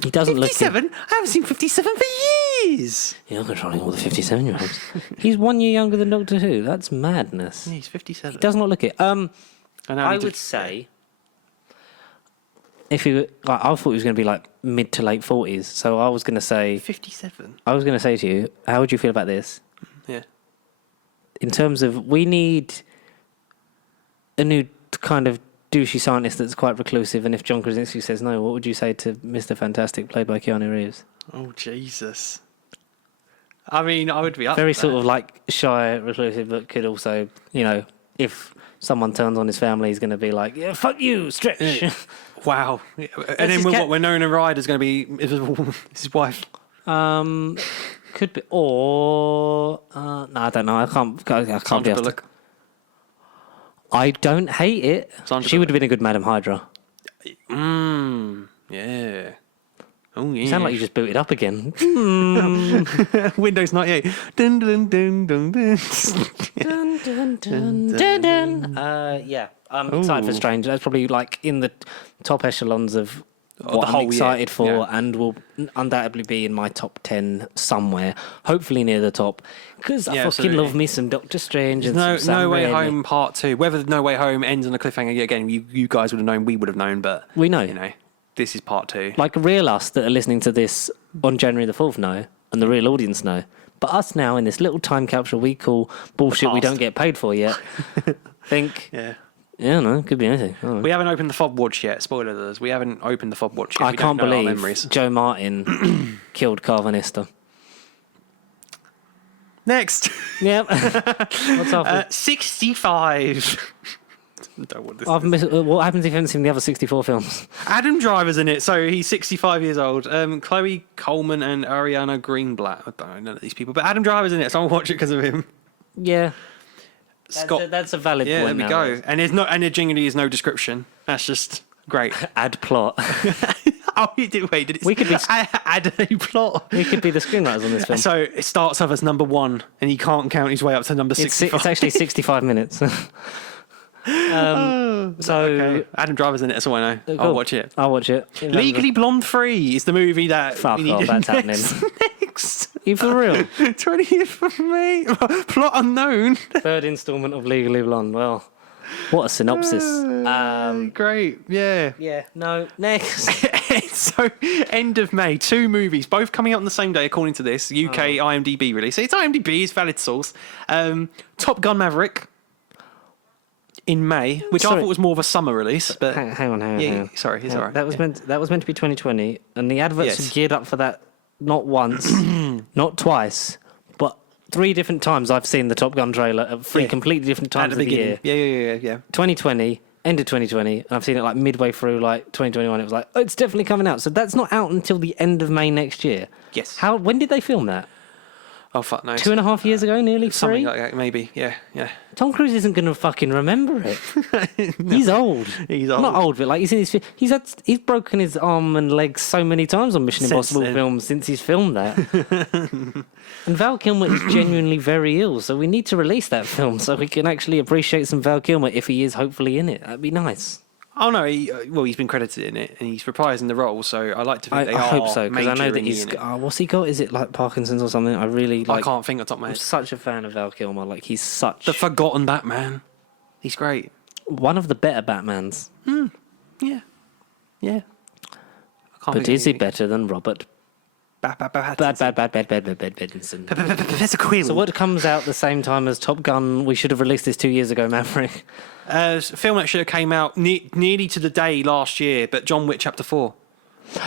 He doesn't 57? I haven't seen 57 for years. You're controlling all the 57-year-olds. He's 1 year younger than Doctor Who. That's madness. Yeah, he's 57. He does not look it. I would say... If he, I thought he was going to be like mid to late 40s, so I was going to say 57. I was going to say to you, how would you feel about this? Yeah. In terms of, we need a new kind of douchey scientist that's quite reclusive, and if John Krasinski says no, what would you say to Mr. Fantastic, played by Keanu Reeves? Oh Jesus! I mean, I would be up. Very sort of like shy, reclusive, but could also, if someone turns on his family, he's going to be like, yeah, fuck you, stretch. Yeah. Wow. And then when Winona Ryder's going to be his wife. Could be. Or... no, I don't know. I can't be able to... I don't hate it. She would have been a good Madam Hydra. Yeah. Oh, yeah. You sound like you just booted up again. Windows 98. Dun, dun, dun, dun, dun. Dun, dun, dun, dun, dun. Yeah. I'm excited for Strange. That's probably like in the top echelons of what I'm excited for, and will undoubtedly be in my top 10 somewhere. Hopefully near the top, because I fucking love me some Doctor Strange. There's No Way Home Part 2. Whether No Way Home ends on a cliffhanger again, you guys would have known. We would have known, but we know. This is Part 2. Like real us that are listening to this on January the 4th know, and the real audience know. But us now in this little time capsule we call bullshit we don't get paid for yet. think. Yeah. Yeah, no, it could be anything. I don't know. We haven't opened the fob watch yet. Spoiler alert. We haven't opened the fob watch yet. I We can't don't know our believe memories. Joe Martin killed Carvanista. Next. Yep. What's after? 65. Don't want this. I've missed, what happens if you haven't seen the other 64 films? Adam Driver's in it, so he's 65 years old. Chloe Coleman and Ariana Greenblatt. I don't know none of these people, but Adam Driver's in it, so I'll watch it because of him. Yeah. Scott. That's a valid Yeah, point. there we go. And there genuinely is no description. That's just great. Add plot. Oh, you did. Wait, did it? We could be- add a plot. We could be the screenwriters on this film. So it starts off as number 1, and he can't count his way up to number 65. It's actually 65 minutes. Okay. Adam Driver's in it, that's all I know. Cool. I'll watch it. I'll watch it. Legally Blonde 3 is the movie that Fuck we off, need that's happening. next. You for real? 20th of May. Plot unknown. Third instalment of Legally Blonde. Well, what a synopsis. Great, yeah. Yeah, no, next. So, end of May, 2 movies, both coming out on the same day, according to this UK IMDb release. It's IMDb, it's valid source. Top Gun Maverick in May, which I Sorry. thought was more of a summer release. But Hang on. yeah, sorry, it's all right. That was meant to be 2020, and the adverts Yes. were geared up for that not once, not twice, but 3 different times I've seen the Top Gun trailer at 3 Yeah. completely different At times the of the beginning. year. Yeah. 2020, end of 2020, and I've seen it like midway through like 2021. It was like, oh, it's definitely coming out. So that's not out until the end of May next year. Yes. When did they film that? Oh, fuck no. 2.5 years ago, nearly 3? Something like that, maybe. Yeah. Tom Cruise isn't going to fucking remember it. He's old. He's old. Not old, but like he's in his. He's broken his arm and leg so many times on Mission Since Impossible then. films since he's filmed that. And Val Kilmer is genuinely very ill, so we need to release that film so we can actually appreciate some Val Kilmer if he is hopefully in it. That'd be nice. Oh, no. He's been credited in it, and he's reprising the role, so I like to think they I are hope so because I know that majoring he's. in it. What's he got? Is it like Parkinson's or something? I really like. I can't think on top of my I'm head. such a fan of Val Kilmer. Like he's such The Forgotten Batman. He's great. one of the better Batmans. Yeah. I can't But think is he of better than Robert? Bad. Pattinson. Professor Quill. So what comes out the same time as Top Gun? We should have released this 2 years ago, Maverick. A film that should have came out nearly to the day last year, but John Wick Chapter 4.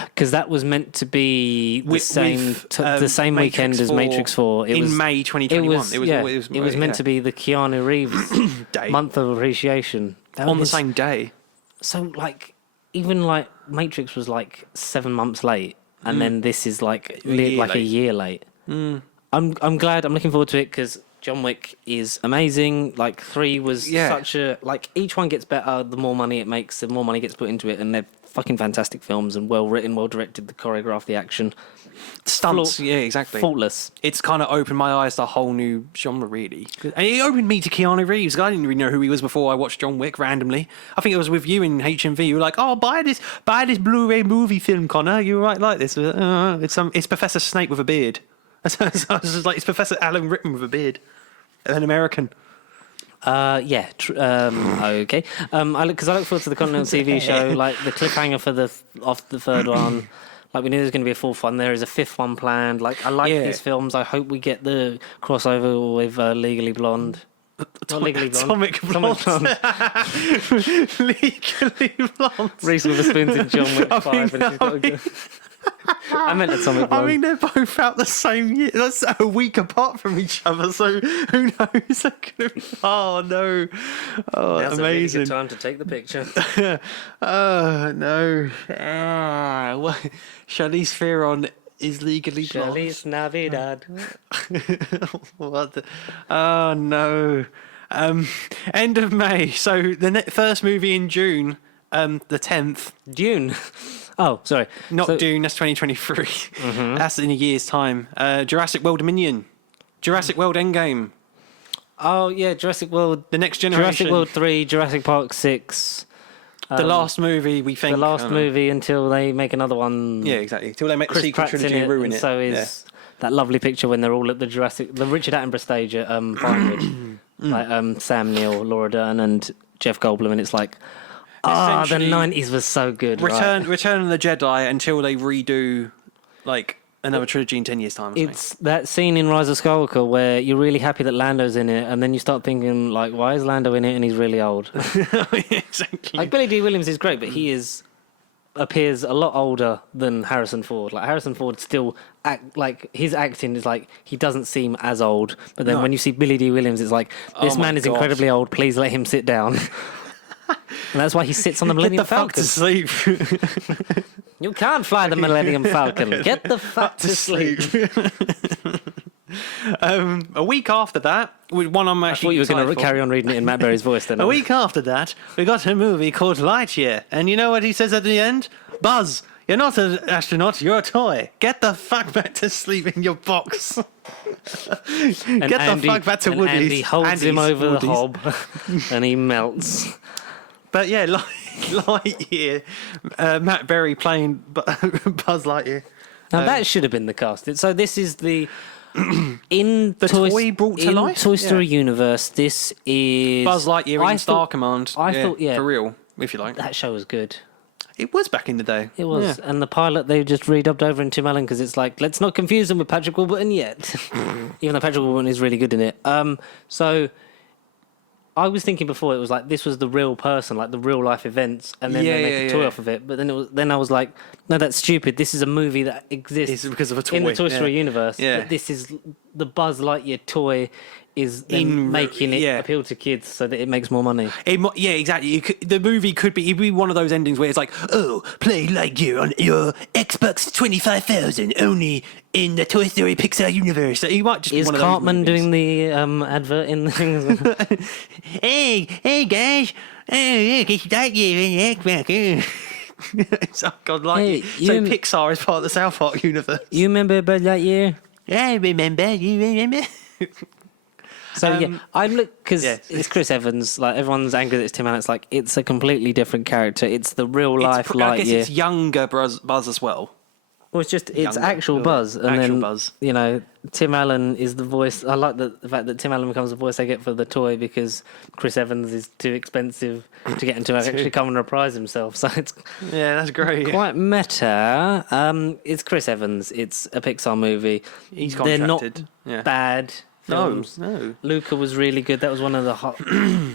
Because that was meant to be the With- same with, the same Matrix weekend as 4 Matrix 4. It in was May 2021. It was meant to be the Keanu Reeves Day. month of appreciation. That On the was- same day. So like, even like Matrix was like 7 months late, and then this is like A year like a late. year late. I'm glad. I'm looking forward to it because John Wick is amazing. Like 3 was such a like each one gets better the more money it makes, the more money gets put into it, and they're fucking fantastic films and well written, well directed, the choreographed, the action, Stunts, yeah, exactly. faultless. It's kind of opened my eyes to a whole new genre, really. And it opened me to Keanu Reeves. I didn't really know who he was before I watched John Wick randomly. I think it was with you in HMV. You were like, "Oh, buy this Blu-ray movie film, Connor. You might like this." It's Professor Snape with a beard. So I was just like, it's Professor Alan Rickman with a beard, an American. Okay. Because I look forward to the Continental TV show, like the cliffhanger for the third one. Like we knew there was going to be a 4th one. There is a 5th one planned. Like I like these films. I hope we get the crossover with Legally Blonde. Not Legally Blonde. Atomic Blonde. Legally Blonde. Reese Witherspoon's in John Wick 5, and she's got a good. I meant Atomic Blonde. I mean, they're both out the same year. That's a week apart from each other. So who knows? Oh no! Oh, Now's amazing! a really good time to take the picture. Oh no! Charlize Theron is legally blonde. Feliz Navidad. What? Oh no! End of May. So the first movie in June, the 10th. Dune. Oh, sorry. Not So- Dune. That's 2023. That's in a year's time. Jurassic World Dominion. Jurassic World Endgame. Oh yeah, Jurassic World. The Next Generation. Jurassic World 3, Jurassic Park 6. The last movie we think. The last I don't know. movie until they make another one. Yeah, exactly. Till they make the Chris sequel Pratt's in trilogy it, and ruin and it. so is that lovely picture when they're all at the Richard Attenborough stage at Pinewood. Like Sam Neill, Laura Dern, and Jeff Goldblum, and it's like, the Essentially, 90s was so good. Return of the Jedi until they redo, like another trilogy in 10 years' time. Or something. It's that scene in Rise of Skywalker where you're really happy that Lando's in it, and then you start thinking, like, why is Lando in it and he's really old? Exactly. Like, Billy D. Williams is great, but he appears a lot older than Harrison Ford. Like, Harrison Ford still his acting is like, he doesn't seem as old, but then when you see Billy D. Williams, it's like, this man is incredibly old, please let him sit down. And that's why he sits on the Millennium Falcon. Get the fuck to sleep. You can't fly the Millennium Falcon. Get the fuck to sleep. A week after that, one I'm actually. I thought you were going to carry on reading it in Matt Berry's voice then. A week after that, we got a movie called Lightyear. And you know what he says at the end? Buzz, you're not an astronaut, you're a toy. Get the fuck back to sleep in your box. Get the fuck back to Woody's. Andy holds him over the hob and he melts. But yeah, Lightyear, Matt Berry playing Buzz Lightyear. Now that should have been the cast. So this is the toy brought to life? Toy Story universe. This is Buzz Lightyear in Star Command. I thought, for real, if you like. That show was good. It was back in the day. It was, and the pilot they just redubbed over in Tim Allen because it's like, let's not confuse them with Patrick Warburton yet, even though Patrick Warburton is really good in it. So I was thinking before it was like this was the real person, like the real life events, and then they make a toy off of it. But then I was like, no, that's stupid. This is a movie that exists because of a toy in the Toy Story universe. Yeah. But this is the Buzz Lightyear toy is making it appeal to kids so that it makes more money. Exactly. The movie could be one of those endings where it's like, oh, play Lightyear on your Xbox 25,000 only in the Toy Story Pixar universe. So you might just is be one Cartman of those doing the advert in the thing? hey guys, look, it's Lightyear in Xbox. Oh God, Lightyear. So Pixar is part of the South Park universe. You remember Buzz Lightyear? I remember. You remember? So I look because it's Chris Evans. Like everyone's angry that it's Tim Allen. It's like it's a completely different character. It's the real life Lightyear. I guess it's younger Buzz as well. Well, it's actual Buzz, and then Buzz. You know, Tim Allen is the voice. I like the fact that Tim Allen becomes the voice they get for the toy because Chris Evans is too expensive to get him to actually come and reprise himself. So it's that's great. Quite meta. It's Chris Evans. It's a Pixar movie. He's contracted. They're not bad films. No. Luca was really good. That was one of the hot.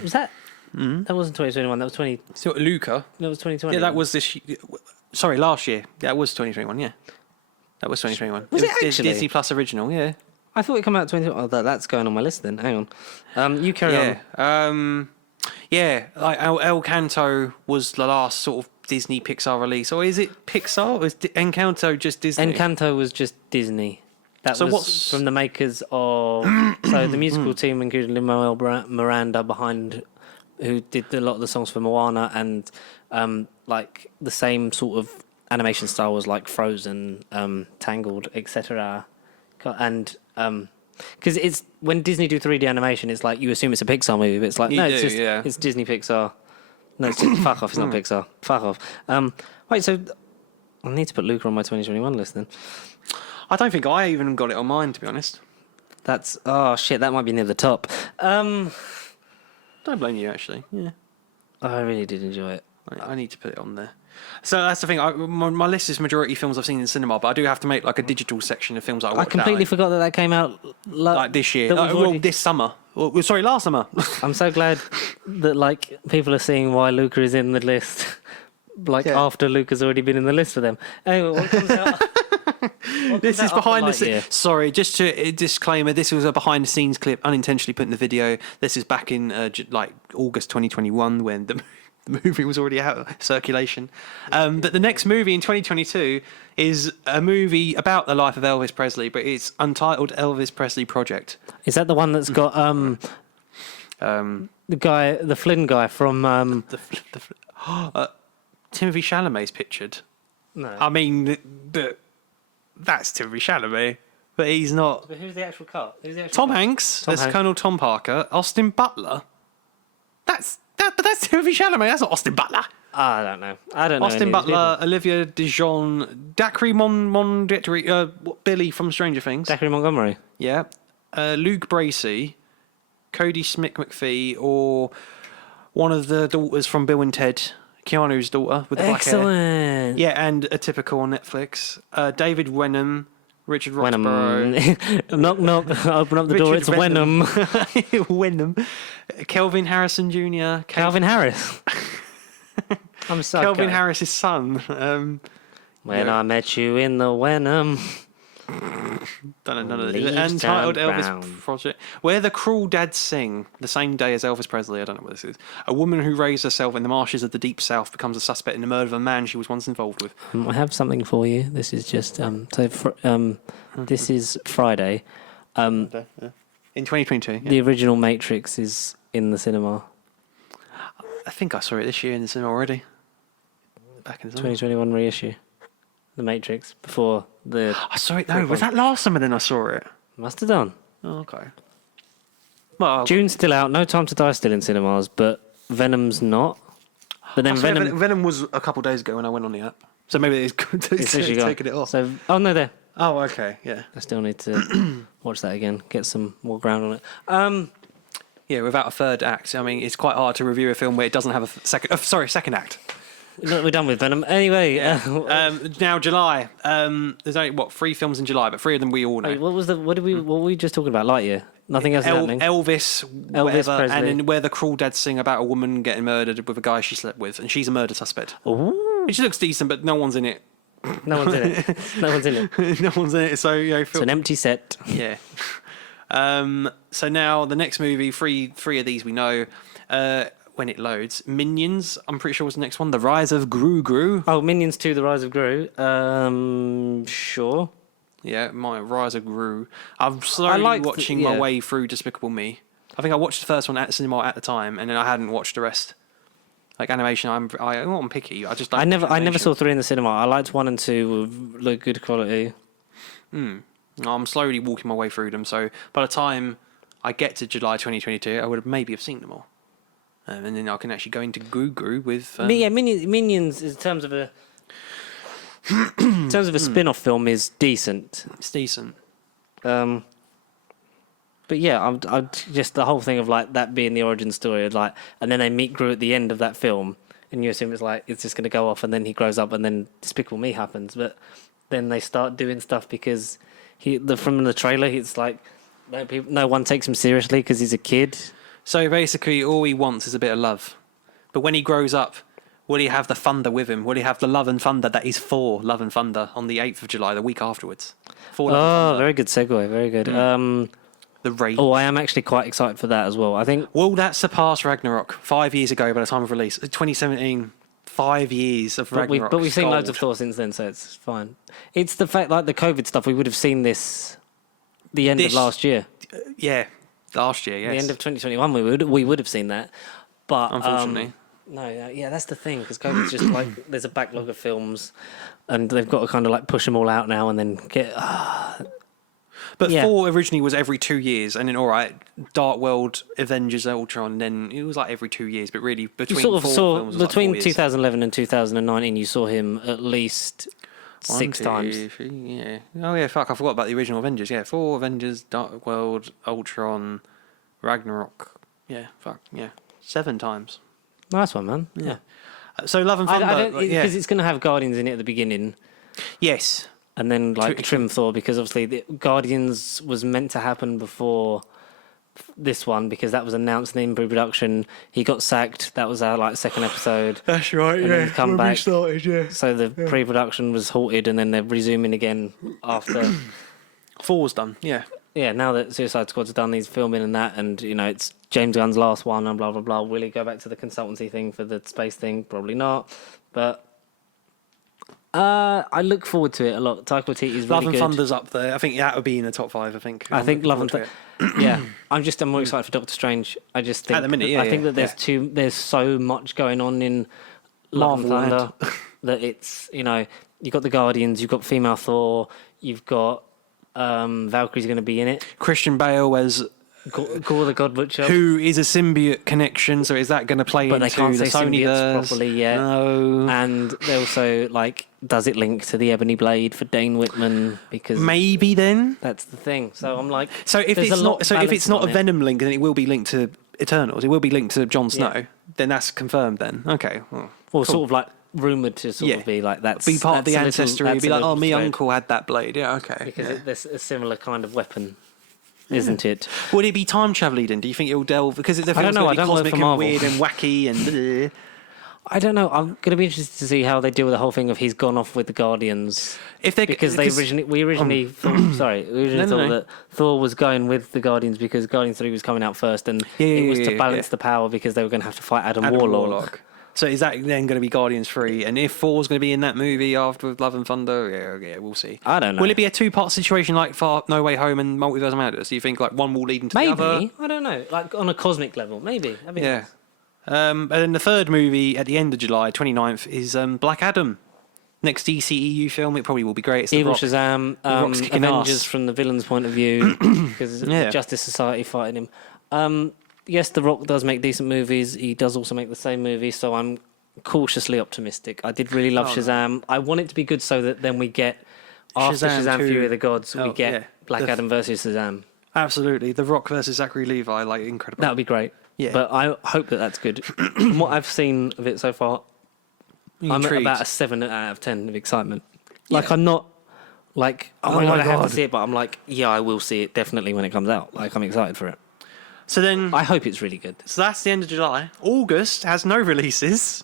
Was that? That wasn't 2021. That was 20. So Luca. That was 2020. Yeah, that was this. Sorry, last year. That was 2021. Yeah, that was 2021. Was it actually Disney Plus original? Yeah. I thought it came out 2020. Oh, that's going on my list then. Hang on. You carry on. Like El Canto was the last sort of Disney Pixar release, or is it Pixar? Or is Encanto just Disney? Encanto was just Disney. That was from the makers of the musical team included Lin-Manuel Miranda behind, who did a lot of the songs for Moana, and like the same sort of animation style was like Frozen, Tangled, etc. And because it's when Disney do 3D animation, it's like you assume it's a Pixar movie, but it's like it's Disney Pixar. No, it's fuck off. It's not Pixar. Fuck off. Wait, so I need to put Luca on my 2021 list then. I don't think I even got it on mine, to be honest. That's that might be near the top. Don't blame you, actually. Yeah, I really did enjoy it. I need to put it on there. So that's the thing. My list is majority films I've seen in cinema, but I do have to make like a digital section of films I watched. I completely forgot that came out like this year. This summer. Sorry, last summer. I'm so glad that like people are seeing why Luca is in the list. After Luca's already been in the list for them. Anyway, what comes out? This is behind the scenes. Sorry, just to disclaimer, this was a behind the scenes clip unintentionally put in the video. This is back in August 2021 when the movie was already out of circulation. But the next movie in 2022 is a movie about the life of Elvis Presley, but it's Untitled Elvis Presley Project. Is that the one that's got the Flynn guy from Timothy Chalamet's pictured? No, I mean that's Timothy Chalamet, but he's not. But who's the actual cut? Tom Hanks. That's Colonel Tom Parker. Austin Butler. That's Timothy Chalamet. That's not Austin Butler. I don't know. Austin Butler, Olivia Dijon, Dacre Montgomery, Billy from Stranger Things. Dacre Montgomery. Yeah. Luke Bracey, Cody Smith McPhee, or one of the daughters from Bill and Ted. Keanu's daughter with the black hair. Excellent. Yeah, and a typical on Netflix. David Wenham, Richard Venom. Roxburgh. Knock, knock. Open up the door. It's Venom. Venom. Kelvin Harrison Jr. Calvin Harris. I'm sorry. Kelvin Harris's son. When I met you in the Venom. Don't know none of Leaves it. Untitled turn Elvis brown. Project. Where the Cruel Dads Sing, the same day as Elvis Presley. I don't know what this is. A woman who raised herself in the marshes of the Deep South becomes a suspect in the murder of a man she was once involved with. I have something for you. This is just this is Friday. In 2022. Yeah. The original Matrix is in the cinema. I think I saw it this year in the cinema already. Back in the summer. 2021 reissue. The Matrix before the. I saw it. No, was that last summer? Then I saw it. Must have done. Oh, okay. Well, June's still out. No Time to Die still in cinemas, but Venom's not. But then Venom was a couple of days ago when I went on the app, so maybe it's good to taking it off. So no, there. Oh, okay, yeah. I still need to watch that again. Get some more ground on it. Yeah, without a third act, I mean, it's quite hard to review a film where it doesn't have a second act. We're done with Venom. Anyway. Now July. There's only 3 films in July, but 3 of them we all know. Wait, what were we just talking about? Lightyear. Nothing else is happening. Elvis, whatever, Presley. and then where the Cruel Dads Sing about a woman getting murdered with a guy she slept with, and she's a murder suspect. Ooh. And she looks decent, but no one's in it. No one's in it. No one's in it. No one's in it. So It's an empty set. Yeah. So now the next movie, three of these we know. When it loads, Minions. I'm pretty sure was the next one. The Rise of Gru. Oh, Minions 2: The Rise of Gru. Sure. Yeah, my Rise of Gru. I'm slowly watching my way through Despicable Me. I think I watched the first one at the cinema at the time, and then I hadn't watched the rest. Like animation, I'm picky. I just don't. I never saw 3 in the cinema. I liked 1 and 2 with like good quality. I'm slowly walking my way through them. So by the time I get to July 2022, I would have maybe have seen them all. And then I can actually go into Gru with. Minions in terms of a spin-off film is decent. It's decent. But yeah, I'm just the whole thing of like that being the origin story, like, and then they meet Gru at the end of that film, and you assume it's just going to go off, and then he grows up, and then Despicable Me happens. But then they start doing stuff because from the trailer, it's like no one takes him seriously because he's a kid. So basically, all he wants is a bit of love. But when he grows up, will he have the thunder with him? Will he have the love and thunder that is for Love and Thunder on the 8th of July, the week afterwards? For Love and Thunder. Very good segue. Very good. The Rage. Oh, I am actually quite excited for that as well. I think. Will that surpass Ragnarok 5 years ago by the time of release? 2017, 5 years of Ragnarok. But we've seen loads of Thor since then, so it's fine. It's the fact, like the COVID stuff, we would have seen this the end of last year. Yeah. Last year, yes. The end of 2021, we would have seen that, but unfortunately, that's the thing, because COVID's just like there's a backlog of films, and they've got to kind of like push them all out now and then get. But Thor originally was every 2 years, and then Dark World, Avengers, Ultron, then it was like every 2 years. But really, between you sort of saw films, between like 2011 and 2019, you saw him at least 6 times. 3, yeah. Oh yeah, fuck! I forgot about the original Avengers. Yeah, Thor, Avengers, Dark World, Ultron, Ragnarok. Yeah, fuck yeah, 7 times. Nice one, man. Yeah. So Love and Thunder, because it's going to have Guardians in it at the beginning. Yes. And then trim Thor, because obviously the Guardians was meant to happen before this one, because that was announced in pre-production. He got sacked. That was our second episode. That's right. And then come back. Started, So the pre-production was halted, and then they're resuming again after. Thor's done. Yeah. Yeah. Now that Suicide Squad's done, he's filming and that, and it's James Gunn's last one, and blah blah blah. Will he go back to the consultancy thing for the space thing? Probably not. But I look forward to it a lot. Taika Waititi is really Love and good. Thunder's up there. I think that would be in the top 5. I think Love and Thunder. Yeah, I'm more excited for Doctor Strange. I just think at the minute, I think that there's so much going on in Love and Thunder that it's you've got the Guardians, you've got female Thor, you've got Valkyrie's going to be in it. Christian Bale as Gore the God Butcher, who is a symbiote connection. So is that going to play into they can't the say Sony symbiotes properly yet? No. And they also does it link to the Ebony Blade for Dane Whitman? Because maybe then that's the thing. So I'm like, so if it's not a Venom link, then it will be linked to Eternals. It will be linked to Jon Snow. Then that's confirmed. Then okay. Well, cool. Sort of like rumoured to sort Yeah. of be like that's Be part of the that's a little- ancestry. that's Be a like, little oh, me thread, uncle had that blade. Yeah, okay. because yeah. there's a similar kind of weapon, isn't it? Would it be time travel then? Do you think it'll delve because the I film's don't know, going to I be don't work cosmic for and Marvel. weird and wacky and I don't know. I'm going to be interested to see how they deal with the whole thing of he's gone off with the Guardians. if they Because we originally thought, No. thought that Thor was going with the Guardians because Guardians 3 was coming out first, and it was to balance the power because they were going to have to fight Adam Warlock. So is that then going to be Guardians 3? And if Thor's going to be in that movie after with Love and Thunder, yeah, we'll see. I don't know. Will it be a two-part situation like Far No Way Home and Multiverse of Madness? Do you think like one will lead into the other? Maybe. I don't know. Like on a cosmic level, maybe. That'd be Yeah. nice. And then the third movie at the end of July, 29th, is Black Adam. Next DCEU film, it probably will be great. It's Evil The Rock. Shazam, Rock's kicking Avengers ass. from the villain's point of view, because Yeah. the Justice Society fighting him. Yes, The Rock does make decent movies. He does also make the same movie, so I'm cautiously optimistic. I did really love Shazam. I want it to be good so that then we get, after Shazam 2. Fury of the Gods, we get yeah. Black Adam versus Shazam. Absolutely. The Rock versus Zachary Levi, like incredible. That would be great. Yeah. But I hope that that's good. From what I've seen of it so far, I'm at intrigued. about a 7 out of 10 of excitement. Yeah. Like, I'm not like, oh my God, I have God. to see it, but I'm like, yeah, I will see it definitely when it comes out. Like, I'm excited for it. So then, I hope it's really good. so that's the end of July. August has no releases.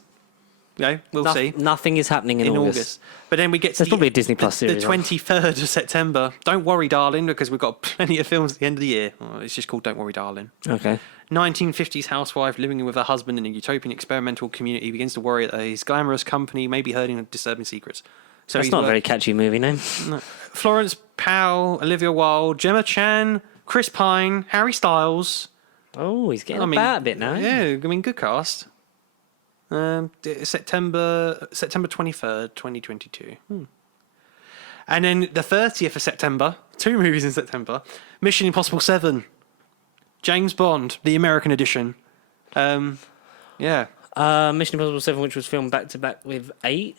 Okay, we'll see. Nothing is happening in August. But then we get to There's probably a Disney Plus the series on. 23rd of September. Don't worry, darling, because we've got plenty of films at the end of the year. Oh, it's just called Don't Worry, Darling. Okay. 1950s housewife living with her husband in a utopian experimental community begins to worry that his glamorous company may be hiding disturbing secrets. So That's he's not a very catchy movie name. Florence Powell, Olivia Wilde, Gemma Chan, Chris Pine, Harry Styles. Oh, he's getting about a bit now. Yeah, I mean, good cast. September 23rd, 2022. And then the 30th of September, 2 movies in September. Mission Impossible 7. James Bond, the American edition. Yeah. Mission Impossible 7, which was filmed back to back with 8.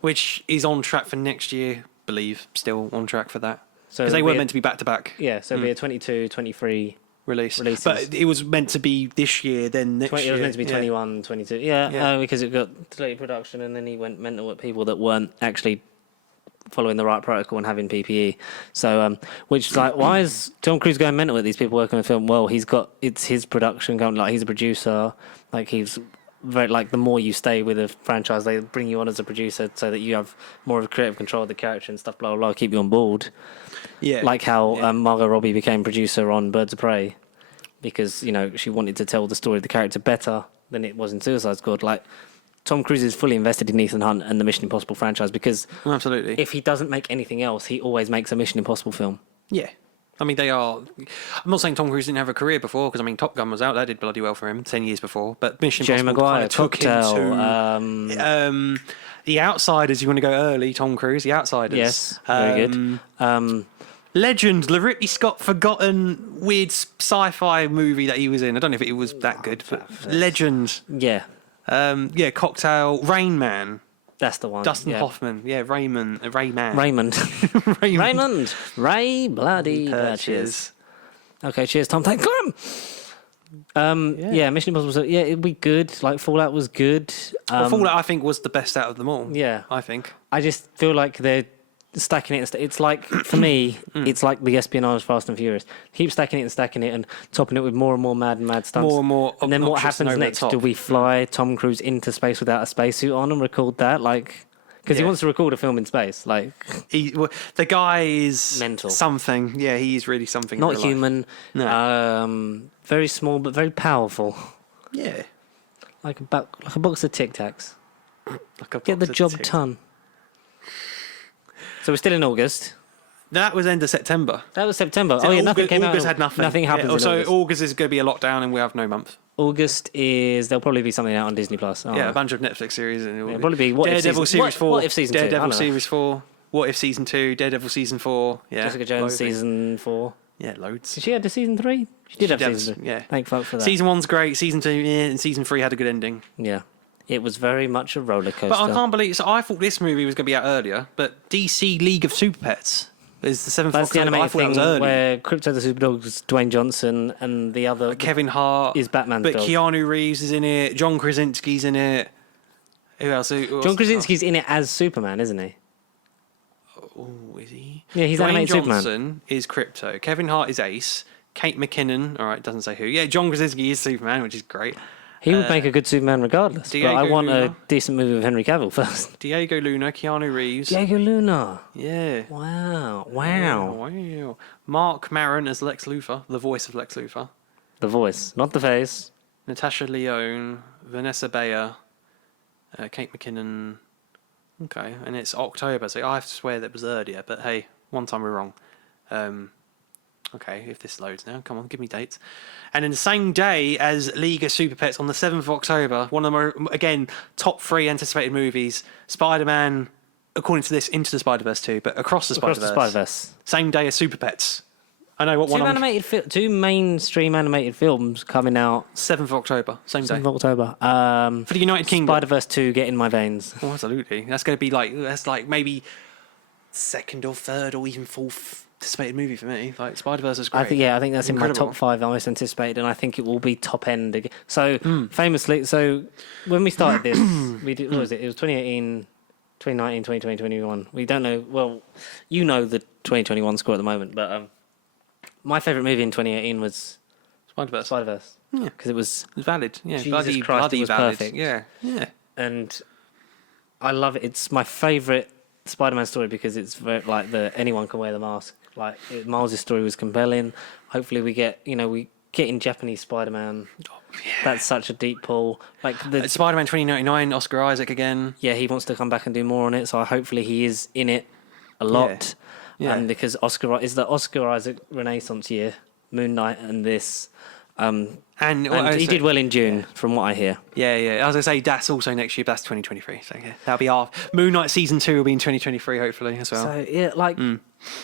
Which is on track for next year, believe. Still on track for that. So Because they it'll were be meant to be back to back Yeah, so it'll be a 22, 23. releases. But it was meant to be this year, then next 20, year. it was meant to be yeah. 21, 22. Yeah, Yeah. because it got delayed production and then he went mental at people that weren't actually following the right protocol and having PPE. So, which is like, why is Tom Cruise going mental at these people working on the film? Well, it's his production going, like, he's a producer, like, he's very, like, the more you stay with a franchise, they bring you on as a producer so that you have more of a creative control of the character and stuff, blah, blah, blah, keep you on board. Yeah. Like how Margot Robbie became producer on Birds of Prey because, you know, she wanted to tell the story of the character better than it was in Suicide Squad. Like, Tom Cruise is fully invested in Ethan Hunt and the Mission Impossible franchise because Absolutely. if he doesn't make anything else, he always makes a Mission Impossible film. Yeah. I mean, they are. I'm not saying Tom Cruise didn't have a career before, because I mean, Top Gun was out. That did bloody well for him 10 years before. But Mission Jerry Impossible Maguire, kind of took Cocktail, him to. The Outsiders, you want to go early, Tom Cruise, The Outsiders. Yes, very good. Legend, the Ridley Scott forgotten weird sci-fi movie that he was in. I don't know if it was that good, but Legend. Yeah, Cocktail, Rain Man. that's the one. Dustin yeah. Hoffman. Yeah, Rayman. Rayman. Raymond. Raymond. Ray Bloody Patches. Okay, cheers, Tom. Thank you. Yeah, Mission Impossible. Yeah, it'd be good. Like, Fallout was good. Well, Fallout, I think, was the best out of them all. Yeah. I think. I just feel like they're stacking it. It's like, for me, it's like the espionage Fast and Furious. Keep stacking it and topping it with more and more mad stunts. More and more And then what obnoxious and happens over the next? top. Do we fly Tom Cruise into space without a spacesuit on and record that? Like, because he Yeah. wants to record a film in space. Like, The guy is Mental. something. Yeah, he is really something. in not real life. human. No. Very small but very powerful. Yeah. Like a box of Tic Tacs. Like a Get the box of job tic- done. So we're still in August. That was end of September. That was September. So Oh yeah, nothing August, came out. August had nothing. Nothing happens in so August. August is going to be a lockdown, and we have no month. August is there'll probably be something out on Disney Plus. Oh. Yeah, a bunch of Netflix series, and It'll probably be What If Daredevil season- series 4. What If season 2? I Daredevil don't know. series 4. What If season 2? Daredevil season 4. Yeah. Jessica Jones loads. season 4. Yeah, loads. Did she have the season 3? She did have did have season 3. yeah. Thank fuck for that. Season 1's great. Season 2, yeah, and season 3 had a good ending. Yeah. It was very much a roller coaster. But I can't believe. So I thought this movie was going to be out earlier, but DC League of Super Pets is the 7th That's of the October. I animated thought that thing was early. where Crypto the Superdog's Dwayne Johnson and the other Kevin Hart is Batman's but dog. Keanu Reeves is in it. John Krasinski's in it. Who else? John Krasinski's in it as Superman, isn't he? Oh, is he? Yeah, he's Dwayne animated Johnson Superman. is Crypto. Kevin Hart is Ace. Kate McKinnon, all right, doesn't say who. Yeah, John Krasinski is Superman, which is great. He would make a good Superman regardless. But I Diego want a Luna. decent movie with Henry Cavill first. Diego Luna, Keanu Reeves. Diego Luna. Yeah. Wow. Wow. Mark Maron as Lex Luthor, the voice of Lex Luthor. The voice, not the face. Natasha Lyonne, Vanessa Bayer, Kate McKinnon. Okay, and it's October, so I have to swear that was earlier, but hey, one time we're wrong. Okay, if this loads now, come on, give me dates. And then the same day as League of Super Pets, on the 7th of October, one of my, again, top 3 anticipated movies, Spider-Man, according to this, Into the Spider-Verse 2, but Across the Spider-Verse. Same day as Super Pets. I know what one Two mainstream animated films coming out 7th of October, same day. 7th of October. For the United Kingdom. Spider-Verse 2, get in my veins. Oh, absolutely. That's going to be like maybe second or third or even fourth anticipated movie for me. Like Spider-Verse is great. I think that's Incredible. in my top 5 most anticipated, and I think it will be top end again. So famously, when we started this, we did, what was it? It was 2018, 2019, 2020, 2021. We don't know. Well, you know the 2021 score at the moment, but my favourite movie in 2018 was Spider-Verse. Yeah, because it was valid. Yeah, Jesus Christ, it was valid. perfect. Yeah. And I love it. It's my favourite Spider-Man story because it's very, like anyone can wear the mask. Like Miles' story was compelling. Hopefully we get in Japanese Spider-Man. Oh, yeah. That's such a deep pull. Like the Spider-Man 2099, Oscar Isaac again. Yeah, he wants to come back and do more on it. So hopefully he is in it a lot. Yeah. And because is the Oscar Isaac Renaissance year, Moon Knight and this. And he did well in June, from what I hear. Yeah. As I say, that's also next year. But that's 2023. So yeah, that'll be our Moon Knight season 2 will be in 2023, hopefully as well. So yeah,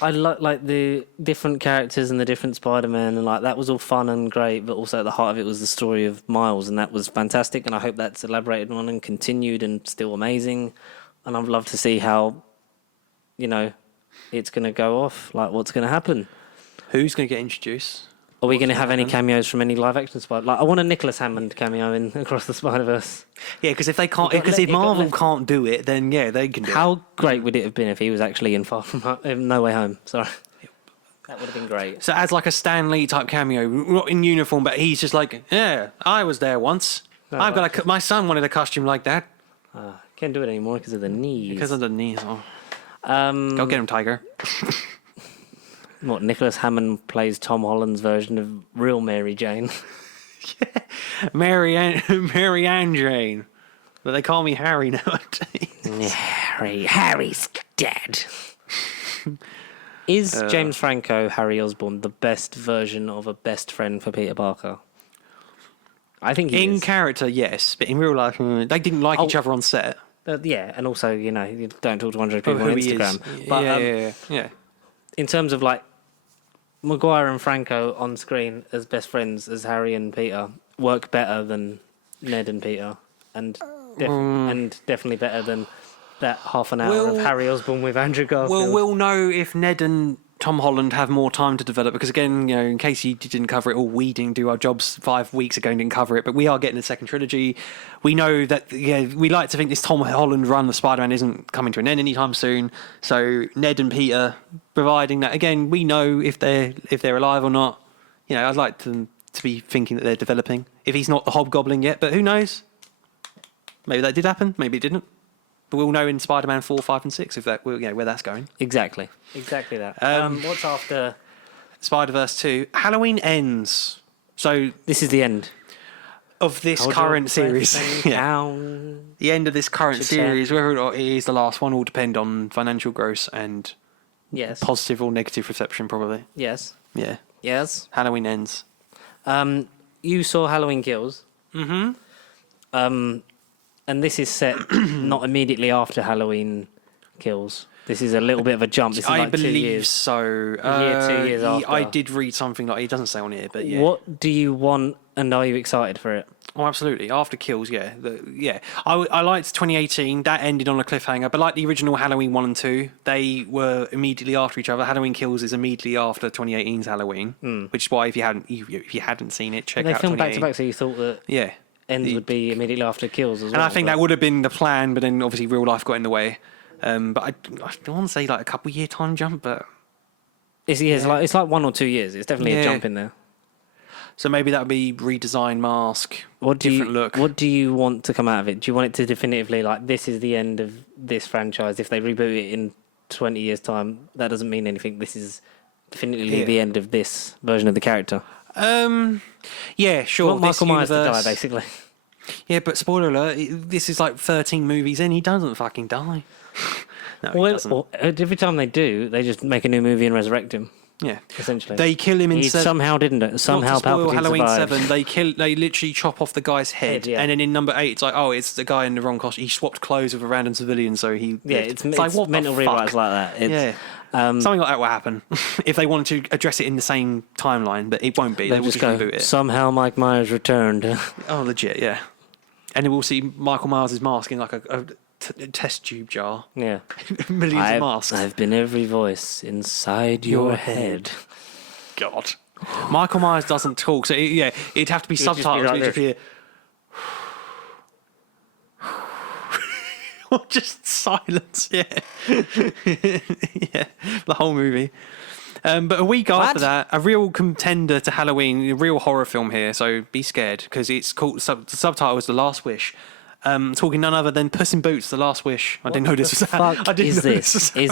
I like the different characters and the different Spider-Man, and like that was all fun and great. But also at the heart of it was the story of Miles, and that was fantastic. And I hope that's elaborated on and continued and still amazing. And I'd love to see how, it's going to go off. Like what's going to happen? Who's going to get introduced? Are we going to have any cameos from any live-action Spider? Like, I want a Nicholas Hammond cameo in Across the Spider-Verse. Yeah, because if they can't, if Marvel can't do it, then yeah, they can do it. How great would it have been if he was actually in Far From Home, No Way Home? Sorry, that would have been great. So as like a Stan Lee type cameo, not in uniform, but he's just like, yeah, I was there once. My son wanted a costume like that. Can't do it anymore because of the knees. Because of the knees. Oh. Go get him, Tiger. What, Nicholas Hammond plays Tom Holland's version of real Mary Jane? Yeah. Mary Ann Jane. But they call me Harry nowadays. Harry's dead. Is James Franco, Harry Osborn, the best version of a best friend for Peter Parker? I think he is. In character, yes. But in real life, they didn't like each other on set. Yeah, and also, you don't talk to 100 people on Instagram. But, yeah. In terms of like Maguire and Franco on screen as best friends as Harry and Peter work better than Ned and Peter, and definitely better than that half an hour of Harry Osborn with Andrew Garfield. Well, we'll know if Ned and Tom Holland have more time to develop, because again, in case you didn't cover it all, we didn't do our jobs 5 weeks ago and didn't cover it, but we are getting a second trilogy. We know that, we like to think this Tom Holland run of Spider-Man isn't coming to an end anytime soon, so Ned and Peter providing that, again, we know if they're alive or not. I'd like them to be thinking that they're developing, if he's not the Hobgoblin yet, but who knows? Maybe that did happen, maybe it didn't. But we'll know in Spider-Man 4, 5 and 6 if that, where that's going. Exactly that. What's after Spider-Verse 2? Halloween ends. So this is the end of this current series. The end of this current series, whether or not it is the last one, will depend on financial gross and positive or negative reception, probably. Yes. Yeah. Yes. Halloween ends. You saw Halloween Kills. Mm-hmm. And this is set not immediately after Halloween Kills. This is a little bit of a jump. This is I like 2 years. believe so. 2 years after. I did read something like, it doesn't say on here, but yeah. What do you want, and are you excited for it? Oh, absolutely. After Kills, yeah. I liked 2018. That ended on a cliffhanger, but like the original Halloween 1 and 2, they were immediately after each other. Halloween Kills is immediately after 2018's Halloween, which is why if you hadn't seen it, check out 2018. They filmed back to back, so you thought that... Yeah. ends would be immediately after kills as well. And I think that would have been the plan, but then obviously real life got in the way. But I don't want to say like a couple year time jump, but it's like 1 or 2 years. It's definitely a jump in there. So maybe that would be redesigned mask, different look. What do you want to come out of it? Do you want it to definitively, like, this is the end of this franchise? If they reboot it in 20 years' time, that doesn't mean anything. This is definitively the end of this version of the character. Yeah, sure. You want Michael Myers to die, basically. Yeah, but spoiler alert, this is like 13 movies in, he doesn't fucking die. No, he doesn't. Well, every time they do, they just make a new movie and resurrect him. Yeah, essentially. They kill him in He somehow didn't it? Somehow not to spoil Palpatine Halloween survived. 7, they literally chop off the guy's head, and then in number 8, it's like, oh, it's the guy in the wrong costume. He swapped clothes with a random civilian, so he. Yeah, lived. it's like what mental the fuck? rewrites like that. Something like that will happen if they wanted to address it in the same timeline, but it won't be. They will just reboot it. Somehow Mike Myers returned. Oh, legit, yeah. And then we'll see Michael Myers' mask in like a test tube jar. Yeah, millions of masks. I've been every voice inside your head. God. Michael Myers doesn't talk, so it'd have to be subtitles. It'd just be or just silence, yeah. Yeah, the whole movie. But a week after that, a real contender to Halloween, a real horror film here, so be scared, because it's called, the subtitle is The Last Wish. Talking none other than Puss in Boots, The Last Wish. I didn't know this was happening. Is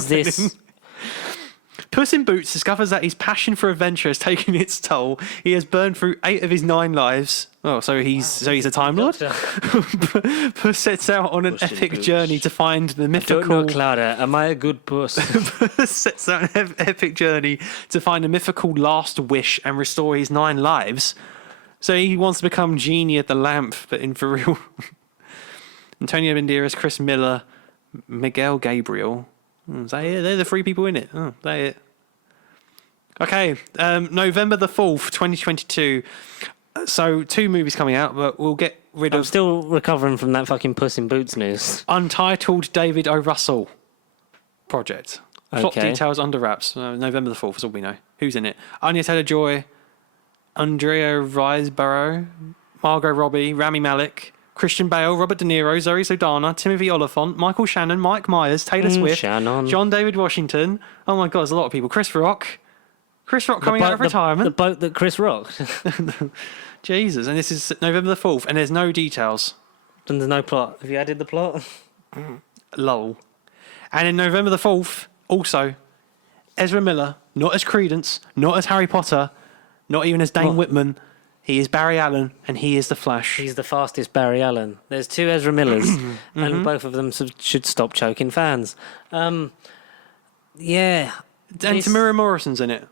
this? Puss in Boots discovers that his passion for adventure has taken its toll. He has burned through 8 of his 9 lives. Oh, so he's a Time Lord? Puss sets out on an epic journey to find the mythical... I don't know, Clara. Am I a good puss? Puss sets out an epic journey to find the mythical last wish and restore his 9 lives. So he wants to become Genie at the Lamp, but in for real. Antonio Banderas, Chris Miller, Miguel Gabriel... Is that it? They're the 3 people in it. Oh, that it. Okay, November the 4th, 2022. So 2 movies coming out, but we'll get rid of... I'm still recovering from that fucking Puss in Boots news. Untitled David O. Russell project. Plot Okay. details under wraps. November the 4th is all we know. Who's in it? Anya Taylor-Joy, Andrea Riseborough, Margot Robbie, Rami Malek... Christian Bale, Robert De Niro, Zoe Saldana, Timothy Oliphant, Michael Shannon, Mike Myers, Taylor Swift, Shannon. John David Washington. Oh my God, there's a lot of people. Chris Rock coming out of retirement. The boat that Chris rocked. Jesus, and this is November the 4th, and there's no details. And there's no plot. Have you added the plot? Lol. And in November the 4th, also, Ezra Miller, not as Credence, not as Harry Potter, not even as Dane Whitman. He is Barry Allen, and he is the Flash. He's the fastest Barry Allen. There's 2 Ezra Millers, and both of them should stop choking fans. Yeah. And Tamura Morrison's in it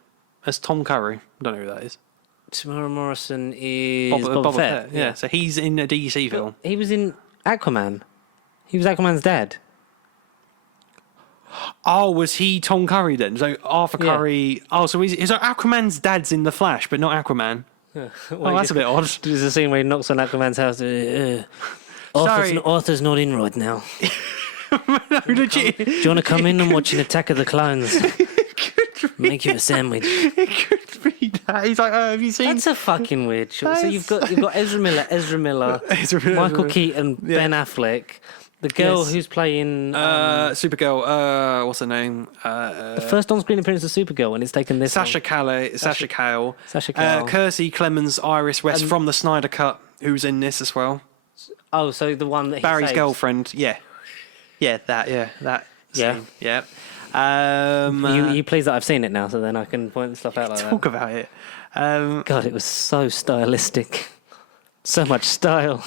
as Tom Curry. I don't know who that is. Tamura Morrison is Boba Fett. Yeah, so he's in a DC film. He was in Aquaman. He was Aquaman's dad. Oh, was he Tom Curry then? So Arthur Curry... Oh, so Aquaman's dad's in The Flash, but not Aquaman. Well, that's a bit odd. There's a scene where he knocks on Aquaman's house. Arthur's not in right now. No, legit. Do you want to come in and watch an Attack of the Clones? Make you a sandwich. It could be that. He's like, have you seen... That's a fucking weird shot. So you've got Ezra Miller, Michael Keaton, Ben Affleck, the girl who's playing Supergirl. What's her name? the first on-screen appearance of Supergirl, and it's taken this Sasha Cale. Kirstie Clemens, Iris West from the Snyder Cut, who's in this as well. Oh, so the one that Barry's saves. girlfriend. Yeah. That. Scene. Yeah. You pleased that I've seen it now, so then I can point stuff out like that. Talk about it. God, it was so stylistic. So much style.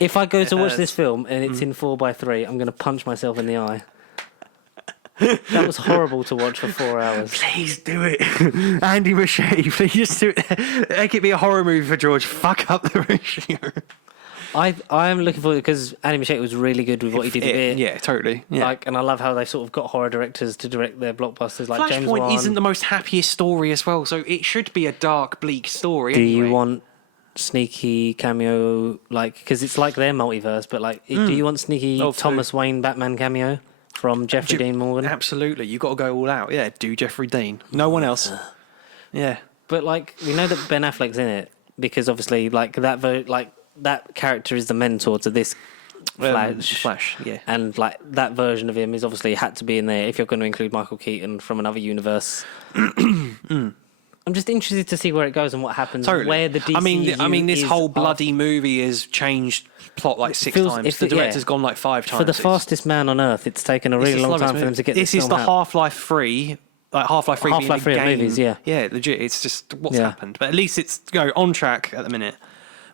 If I go to watch this film and it's in 4:3, I'm going to punch myself in the eye. That was horrible to watch for 4 hours. Please do it. Andy Machete, please just do it. Make it be a horror movie for George. Fuck up the ratio. I am looking forward because Andy Machete was really good with what he did with it. Yeah, totally. Yeah. And I love how they sort of got horror directors to direct their blockbusters, like James Wan. Flashpoint isn't the most happiest story as well, so it should be a dark, bleak story. Do you want sneaky cameo, because it's like their multiverse, but do you want sneaky Thomas Wayne Batman cameo from Jeffrey Dean Morgan? Absolutely, you got to go all out. Yeah, do Jeffrey Dean. No one else. Yeah, but we know that Ben Affleck's in it because obviously that character is the mentor to this Flash, yeah. And like that version of him is obviously had to be in there if you're going to include Michael Keaton from another universe. I'm just interested to see where it goes and what happens. Totally. Where the DCU I mean, this is whole bloody movie has changed plot like six times. The director's gone like 5 times. For the fastest man on Earth, it's taken a really long time for them to get this is film the out. Half-Life 3. Like Half-Life 3 Half-Life being 3 the game. movies, yeah. Yeah, legit. It's just what's happened. But at least it's on track at the minute.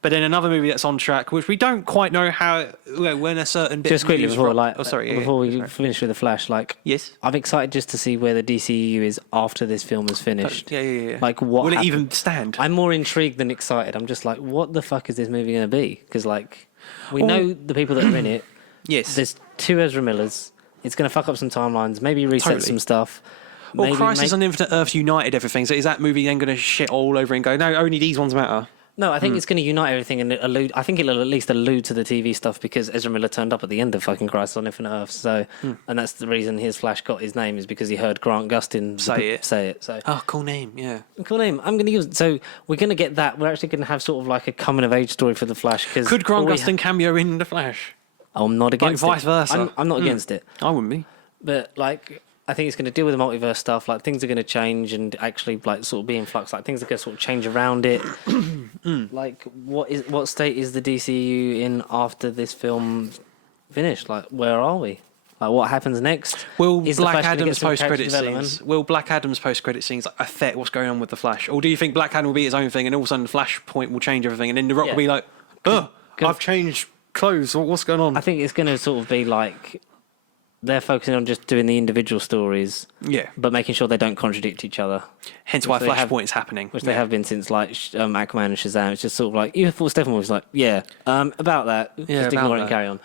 But then another movie that's on track, which we don't quite know how, when a certain bit. Just quickly before, before we sorry. finish with the Flash, yes, I'm excited just to see where the DCU is after this film is finished. Yeah. Like, what will happened? it even stand? I'm more intrigued than excited. I'm just like, what the fuck is this movie going to be? Because we know the people that are in it. Yes, there's 2 Ezra Millers. It's going to fuck up some timelines. Maybe reset some stuff. Well, Crisis on Infinite Earths united everything. So is that movie then going to shit all over and go, no, only these ones matter? No, I think it's going to unite everything and allude. I think it'll at least allude to the TV stuff because Ezra Miller turned up at the end of fucking Crisis on Infinite Earths. So, and that's the reason his Flash got his name is because he heard Grant Gustin say it. So, cool name, yeah, cool name. I'm going to use it. So we're going to get that. We're actually going to have sort of like a coming of age story for the Flash. Cause could Grant Gustin cameo in the Flash? I'm not against it. Vice versa. I'm not against it. I wouldn't be. But I think it's going to deal with the multiverse stuff. Like things are going to change and actually sort of be in flux. Like things are going to sort of change around it. Like what state is the DCU in after this film finished? Like where are we? Like what happens next? Will Black Adam's post-credit scenes affect what's going on with the Flash, or do you think Black Adam will be its own thing and all of a sudden Flashpoint will change everything and then The Rock will be like, I've changed clothes. What's going on? I think it's going to sort of be like. They're focusing on just doing the individual stories, but making sure they don't contradict each other. Hence why Flashpoint is happening, which they have been since Aquaman and Shazam. It's just sort of like you thought Stephen was like, about that, just ignore it and carry on.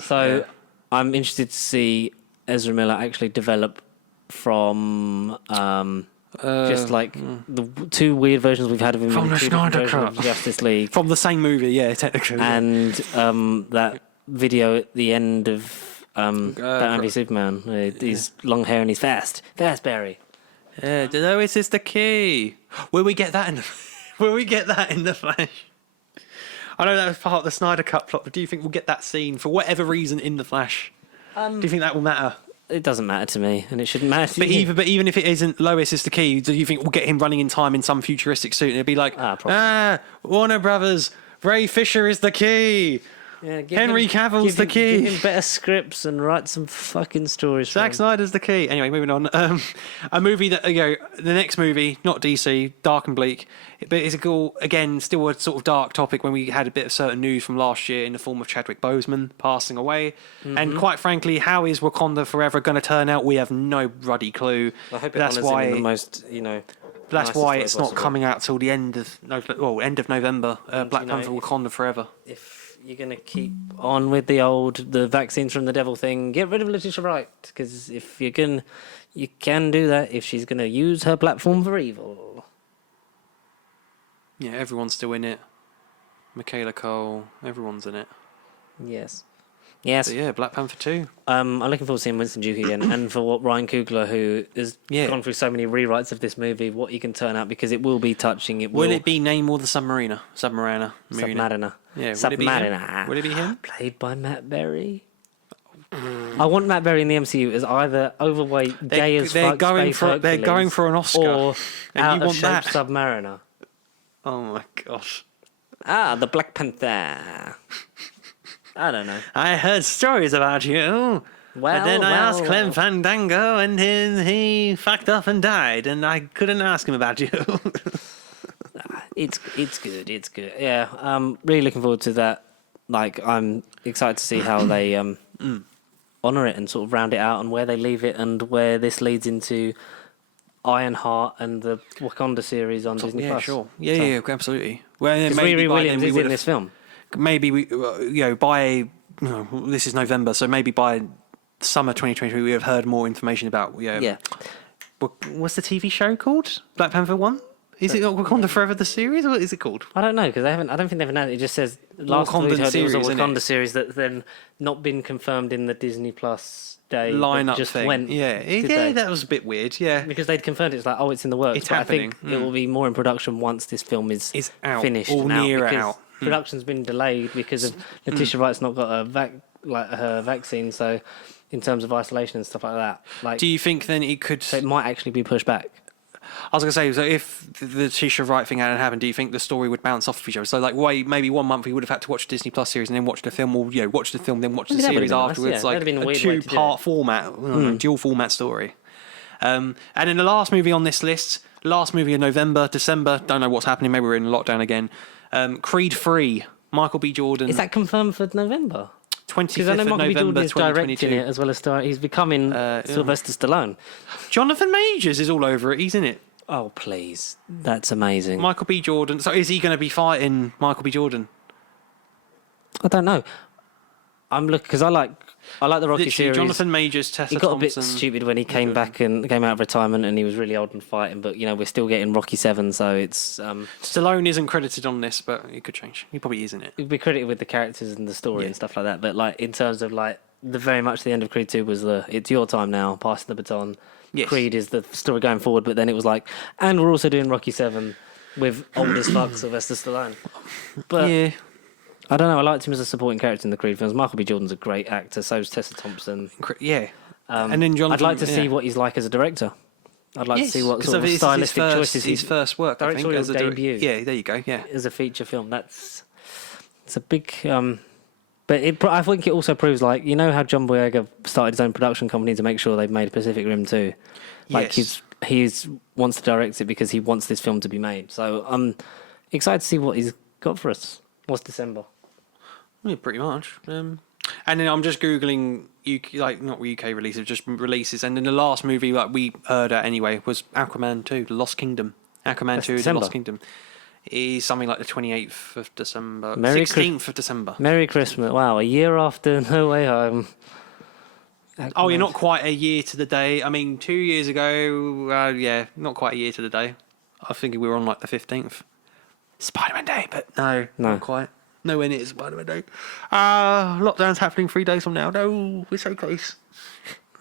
So I'm interested to see Ezra Miller actually develop from just the 2 weird versions we've had of him from the Snyder Cut, Justice League, from the same movie, technically, and that video at the end of. Batman v Superman. His long hair and he's fast, Barry. Yeah, Lois is the key. Will we get that in the Flash? I know that was part of the Snyder Cut plot, but do you think we'll get that scene for whatever reason in the Flash? Do you think that will matter? It doesn't matter to me, and it shouldn't matter to you. But even if it isn't Lois is the key, do you think we'll get him running in time in some futuristic suit and it'll be like, Warner Brothers, Ray Fisher is the key. Yeah, Henry Cavill's the key. Give him better scripts and write some fucking stories. Zack Snyder's the key. Anyway, moving on. A movie that the next movie, not DC, Dark and Bleak, but it's still a sort of dark topic when we had a bit of certain news from last year in the form of Chadwick Boseman passing away. And quite frankly, how is Wakanda Forever going to turn out? We have no bloody clue. I hope that's why in the most That's why it's not coming out till the end of November. Black Panther Wakanda Forever. If you're going to keep on with the vaccines from the devil thing, get rid of Letitia Wright, because if you can do that if she's going to use her platform for evil. Yeah, everyone's still in it. Michaela Cole, everyone's in it. Yes. But yeah, Black Panther 2. I'm looking forward to seeing Winston Duke again, and for what Ryan Coogler, who has gone through so many rewrites of this movie, what he can turn out, because it will be touching. Will it be Namor the Submariner? Submariner. Yeah, Submariner. Would it be him? Played by Matt Berry. I want Matt Berry in the MCU as either overweight, gay as fuck, they're going for an Oscar, or and out you of want shape that? Submariner. Oh my gosh! The Black Panther. I don't know. I heard stories about you. But then I asked Clem Fandango, and he fucked up and died, and I couldn't ask him about you. It's good. It's good. Yeah, really looking forward to that. I'm excited to see how they honour it and sort of round it out, and where they leave it, and where this leads into Ironheart and the Wakanda series on Disney+. Yeah, sure. Yeah, absolutely. Well, Riri Williams is in this film. Maybe this is November, so maybe by summer 2023 we have heard more information about. What's the TV show called? Black Panther 1? Is it Wakanda Forever the series, or what is it called? I don't know, because I don't think they've announced it. It just says last week it was a Wakanda series that's then not been confirmed in the Disney Plus day lineup just thing. Went, that was a bit weird. Yeah, because they'd confirmed it's it's works. happening. I think it will be more in production once this film is out finished or and near out, out. production's been delayed because of Letitia Wright's not got her vaccine. So, in terms of isolation and stuff like that, Do you think then it could? so it might actually be pushed back. I was going to say, so if the Letitia Wright thing hadn't happened, do you think the story would bounce off of each other? So, maybe 1 month we would have had to watch a Disney Plus series and then watch the film, or watch the film then watch the Maybe that series would've been nice, afterwards, yeah. That'd have been a a weird way to do two-part it. format, dual format story. And then the last movie on this list, last movie of November, December, don't know what's happening. Maybe we're in lockdown again. Creed 3, Michael B. Jordan. Is that confirmed for November? 25th Because I know of Michael B. Jordan November is directing 2022. it as well as he's becoming Sylvester Stallone. Jonathan Majors is all over it. He's in it. Oh please, that's amazing. Michael B. Jordan. So is he going to be fighting Michael B. Jordan? I don't know. I'm looking because I like the Rocky Literally, series. Jonathan Majors, Tessa He got Thompson. a bit stupid when he came back and came out of retirement, and he was really old and fighting. But we're still getting Rocky 7, so it's Stallone isn't credited on this, but it could change. He probably is in it. it'd be credited with the characters and the story and stuff like that. But in terms of the very much the end of Creed 2 was it's your time now, passing the baton. Yes. Creed is the story going forward, but then it was and we're also doing Rocky 7 with old as fuck Sylvester Stallone. But Yeah. I don't know. I liked him as a supporting character in the Creed films. Michael B. Jordan's a great actor. So is Tessa Thompson. Yeah. And then Jonathan, I'd like to see what he's like as a director. I'd like to see what sort of stylistic choices his first work, I think, directorial as a debut. Yeah, there you go. Yeah. as a feature film. It's a big. But I think it also proves how John Boyega started his own production company to make sure they've made Pacific Rim 2. Yes. He's wants to direct it because he wants this film to be made. So I'm excited to see what he's got for us. What's December? Yeah, pretty much. And then I'm just googling UK, not UK releases, just releases. And then the last movie we heard at anyway was Aquaman 2, The Lost Kingdom. Aquaman That's 2, December. The Lost Kingdom. Is something like the 28th of December, Merry 16th of December. Merry Christmas! Wow, a year after No Way Home. Oh, you're not quite a year to the day. I mean, 2 years ago, not quite a year to the day. I think we were on the 15th. Spider-Man Day, but no, not quite. Nowhere near Spider-Man Day. Lockdown's happening 3 days from now. No, we're so close.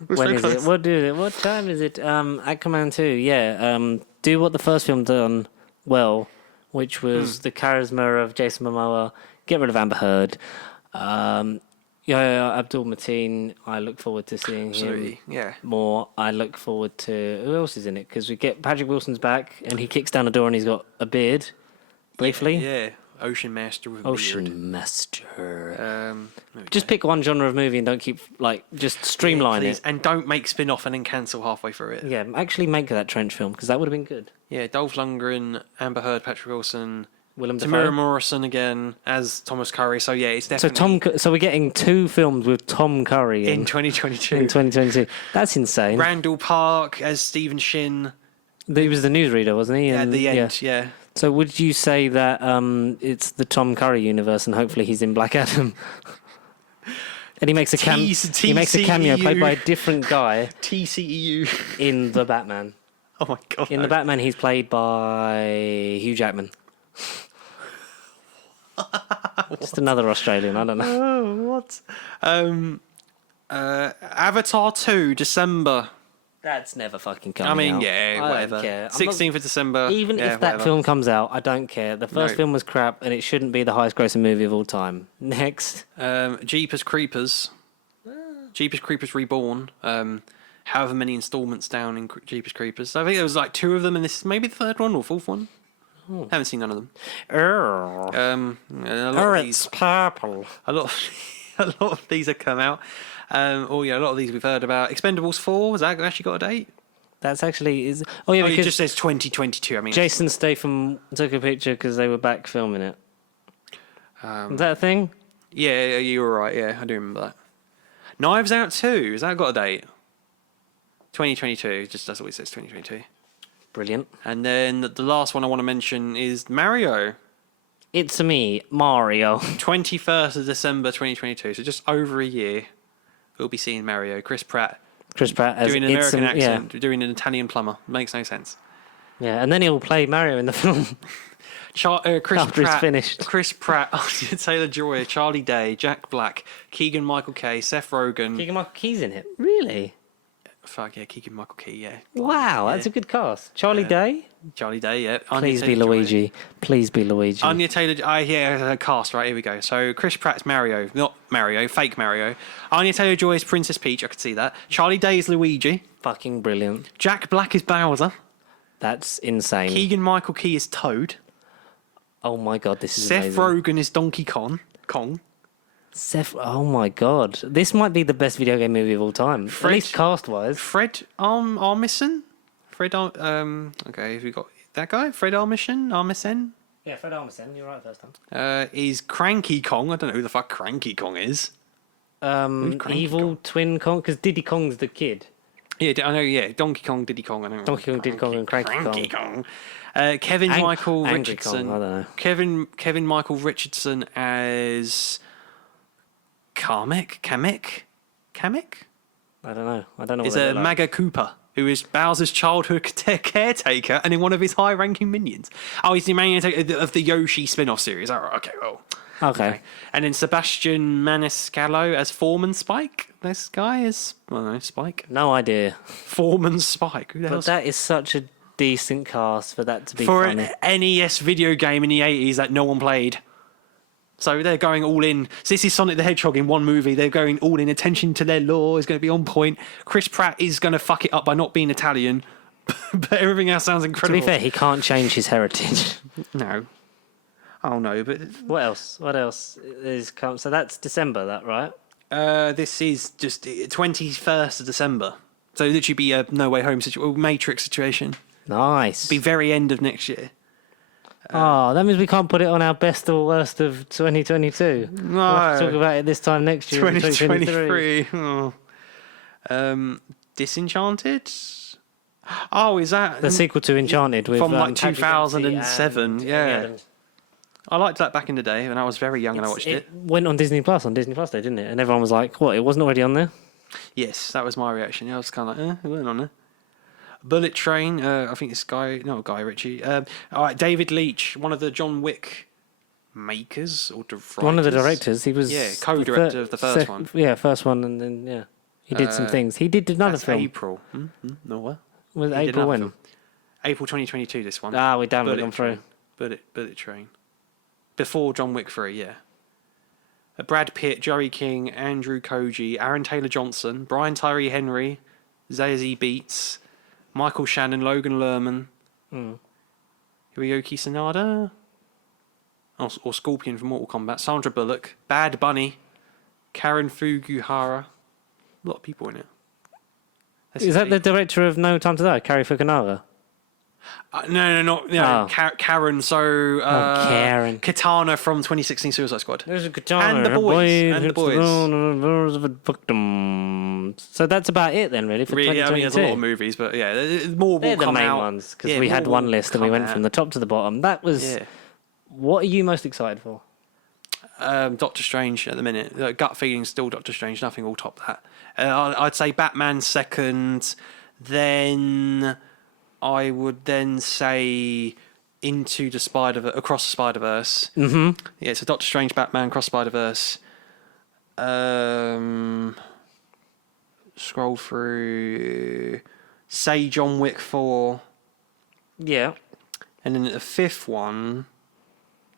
When is it? What time is it? Aquaman 2, yeah. Do what the first film done well, which was the charisma of Jason Momoa, get rid of Amber Heard. Abdul Mateen, I look forward to seeing him more. I look forward to... Who else is in it? Because we get Patrick Wilson's back, and he kicks down a door and he's got a beard, briefly. Yeah, Ocean Master with a beard. Master. Just pick one genre of movie and don't keep, just streamline it. And don't make spin-off and then cancel halfway through it. Yeah, actually make that trench film, because that would have been good. Yeah, Dolph Lundgren, Amber Heard, Patrick Wilson... Willem Tamara Dafoe. Morrison again as Thomas Curry. So yeah, it's definitely... So we're getting 2 films with Tom Curry in 2022. In 2022. That's insane. Randall Park as Stephen Shin. He was the newsreader, wasn't he? At the end, yeah. So would you say that it's the Tom Curry universe and hopefully he's in Black Adam? And he makes a cameo played by a different guy. TCEU. In The Batman. Oh my God. In The Batman, he's played by Hugh Jackman. Just another Australian, I don't know. Oh, what? Avatar 2, December. That's never fucking coming out. I mean, yeah, I whatever. don't care. 16th of December. Even if that film comes out, I don't care. The first film was crap, and it shouldn't be the highest grossing movie of all time. Next. Jeepers Creepers. Jeepers Creepers Reborn. However many installments down in Jeepers Creepers. I think there was 2 of them, and this is maybe the 3rd one or 4th one. Haven't seen none of them. A lot of these, purple. a lot of these have come out. A lot of these we've heard about. Expendables 4, has that actually got a date? That's actually because it just says 2022. I mean, Jason Statham took a picture because they were back filming it. Is that a thing? Yeah, you were right. Yeah, I do remember that. Knives Out 2, has that got a date? 2022. Just that's what it says. 2022. Brilliant. And then the last one I want to mention is Mario. It's me, Mario. 21st of December 2022. So just over a year, we'll be seeing Mario. Chris Pratt as doing an American accent, doing an Italian plumber. Makes no sense. Yeah, and then he'll play Mario in the film. Chris After Pratt, it's finished. Chris Pratt, Taylor Joy, Charlie Day, Jack Black, Keegan-Michael Kay, Seth Rogen. Keegan-Michael Key's in it. Really? Fuck yeah, Keegan Michael Key, yeah. Wow, that's a good cast. Charlie Day. Charlie Day, yeah. Please be Luigi. Please be Luigi. Anya Taylor, cast, right, here we go. So Chris Pratt's Mario, not Mario, fake Mario. Anya Taylor-Joy is Princess Peach, I could see that. Charlie Day is Luigi. Fucking brilliant. Jack Black is Bowser. That's insane. Keegan Michael Key is Toad. Oh my god, this is Seth amazing. Rogen is Donkey Kong. Seth, oh my god. This might be the best video game movie of all time. At least cast-wise. Fred Armisen? Okay, have we got that guy? Fred Armisen? Yeah, Fred Armisen, you're right first time. Is Cranky Kong. I don't know who the fuck Cranky Kong is. Evil Kong? Twin Kong, because Diddy Kong's the kid. Yeah, I know, yeah. Donkey Kong, Diddy Kong, I don't know. Donkey Kong, Diddy Kong, and Cranky Kong. Kevin Michael Angry Richardson. Kong, I don't know. Kevin Michael Richardson as Kamek? I don't know. I don't know. Is what a they look like. Maga Koopa, who is Bowser's childhood caretaker and in one of his high-ranking minions. Oh, he's the main of the Yoshi spin-off series. Oh, okay, well. Okay. And then Sebastian Maniscalco as Foreman Spike. This guy is, I don't know, Spike. No idea. Foreman Spike. Who the But hell's that is such a decent cast for that to be for funny. an NES video game in the 80s that no one played. So they're going all in. So this is Sonic the Hedgehog in one movie. They're going all in. Attention to their lore is going to be on point. Chris Pratt is going to fuck it up by not being Italian. But everything else sounds To incredible. be fair, he can't change his heritage. No. Oh, no, but... What else? What else is come? So that's December, that right? This is just 21st of December. So literally be a No Way Home situation, Matrix situation. Nice. Be very end of next year. That means we can't put it on our best or worst of 2022. No. We'll have to talk about it this time next year. 2023. Oh. Disenchanted? Oh, is that... The sequel to Enchanted with From like Patrick 2007, Dempsey and yeah. Amy Adams. I liked that back in the day when I was very young and I watched it. It went on Disney Plus Day, didn't it? And everyone was like, "What? It wasn't already on there?" Yes, that was my reaction. Yeah, I was kind of like, it went on there. Bullet Train, I think it's Guy Ritchie. All right, David Leitch, one of the John Wick makers or directors. One of the directors. He was co-director of the first one. Yeah, first one, and then he did some things. He did another That's film. April. No, what? Was He did April another when? film. April 2022. This one. We haven't gone through. Bullet Train. Before John Wick 3, yeah. Brad Pitt, Joey King, Andrew Koji, Aaron Taylor-Johnson, Brian Tyree Henry, Zazie Beetz, Michael Shannon, Logan Lerman, Hiroyuki Sanada, or Scorpion from Mortal Kombat, Sandra Bullock, Bad Bunny, Karen Fukuhara. A lot of people in it. Is that the director of No Time to Die, Cary Fukunaga? No. Karen. So Karen. Katana from 2016 Suicide Squad. There's a Katana. And the boys. So that's about it then, really, for 2022. I mean, there's a lot of movies, but yeah, more They're will the come main out. ones, because we had one list and we went from the top to the bottom. That was... Yeah. What are you most excited for? Doctor Strange at the minute. Gut feeling still Doctor Strange. Nothing will top that. I'd say Batman second. Then I would then say Across the Spider-Verse. Mm-hmm. Yeah, so Doctor Strange, Batman, Across Spider-Verse. Scroll through. Say John Wick 4. Yeah. And then the fifth one...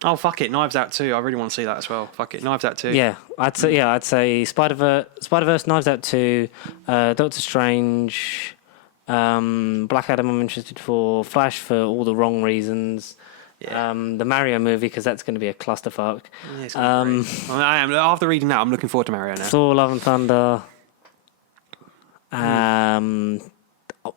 Oh, fuck it, Knives Out 2. I really want to see that as well. Fuck it, Knives Out 2. Yeah, I'd say Spider-Verse, Knives Out 2, Doctor Strange, Black Adam I'm interested for, Flash for all the wrong reasons, the Mario movie because that's going to be a clusterfuck. Yeah, it's gonna be great. I am. After reading that, I'm looking forward to Mario now. Thor, Love and Thunder.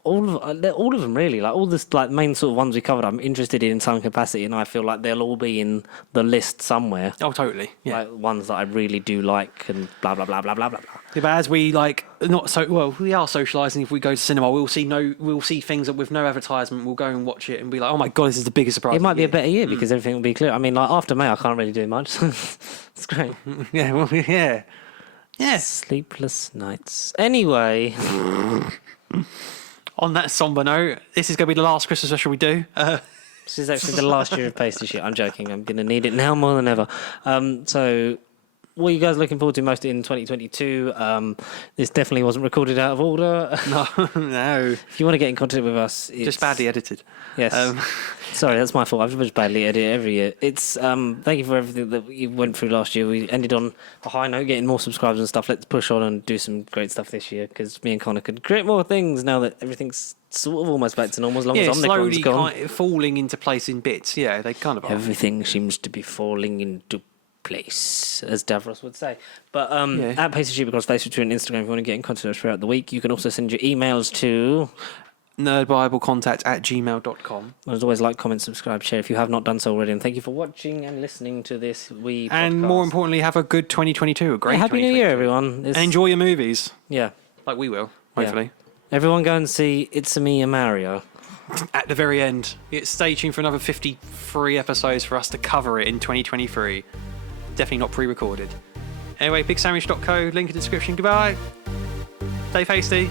All of them really, like all the like main sort of ones we covered. I'm interested in some capacity, and I feel like they'll all be in the list somewhere. Oh, totally. Yeah. Like ones that I really do like, and blah blah blah blah blah blah blah. Yeah, but as we we are socialising. If we go to cinema, we'll see things that with no advertisement. We'll go and watch it and be like, oh my god, this is the biggest surprise. It might be a better year because everything will be clear. I mean, like after May, I can't really do much. It's great. Yeah. Well, yeah. Yeah. Sleepless nights. Anyway. On that somber note, this is going to be the last Christmas special we do. This is actually the last year of pasty shit. I'm joking. I'm going to need it now more than ever. So what are you guys looking forward to most in 2022? This definitely wasn't recorded out of order. No. If you want to get in contact with us, it's... Just badly edited. Yes. Sorry, that's my fault. I've just badly edited every year. It's thank you for everything that you went through last year. We ended on a high note, getting more subscribers and stuff. Let's push on and do some great stuff this year because me and Connor could create more things now that everything's sort of almost back to normal. As long as Omnicron's slowly gone, falling into place in bits. Yeah, they kind of are. everything seems to be falling into place, as Davros would say. But at Pace of Sheep across Facebook, Twitter, and Instagram, if you want to get in contact with us throughout the week, you can also send your emails to nerdbiblecontact@gmail.com. As always, like, comment, subscribe, share if you have not done so already. And thank you for watching and listening to this wee podcast. And more importantly, have a good 2022, a great Happy New Year, everyone. And enjoy your movies. Yeah. Like we will, hopefully. Yeah. Everyone go and see It's a Me and Mario. At the very end. Stay tuned for another 53 episodes for us to cover it in 2023. Definitely not pre-recorded. Anyway, bigsandwich.co, link in the description. Goodbye. Stay tasty.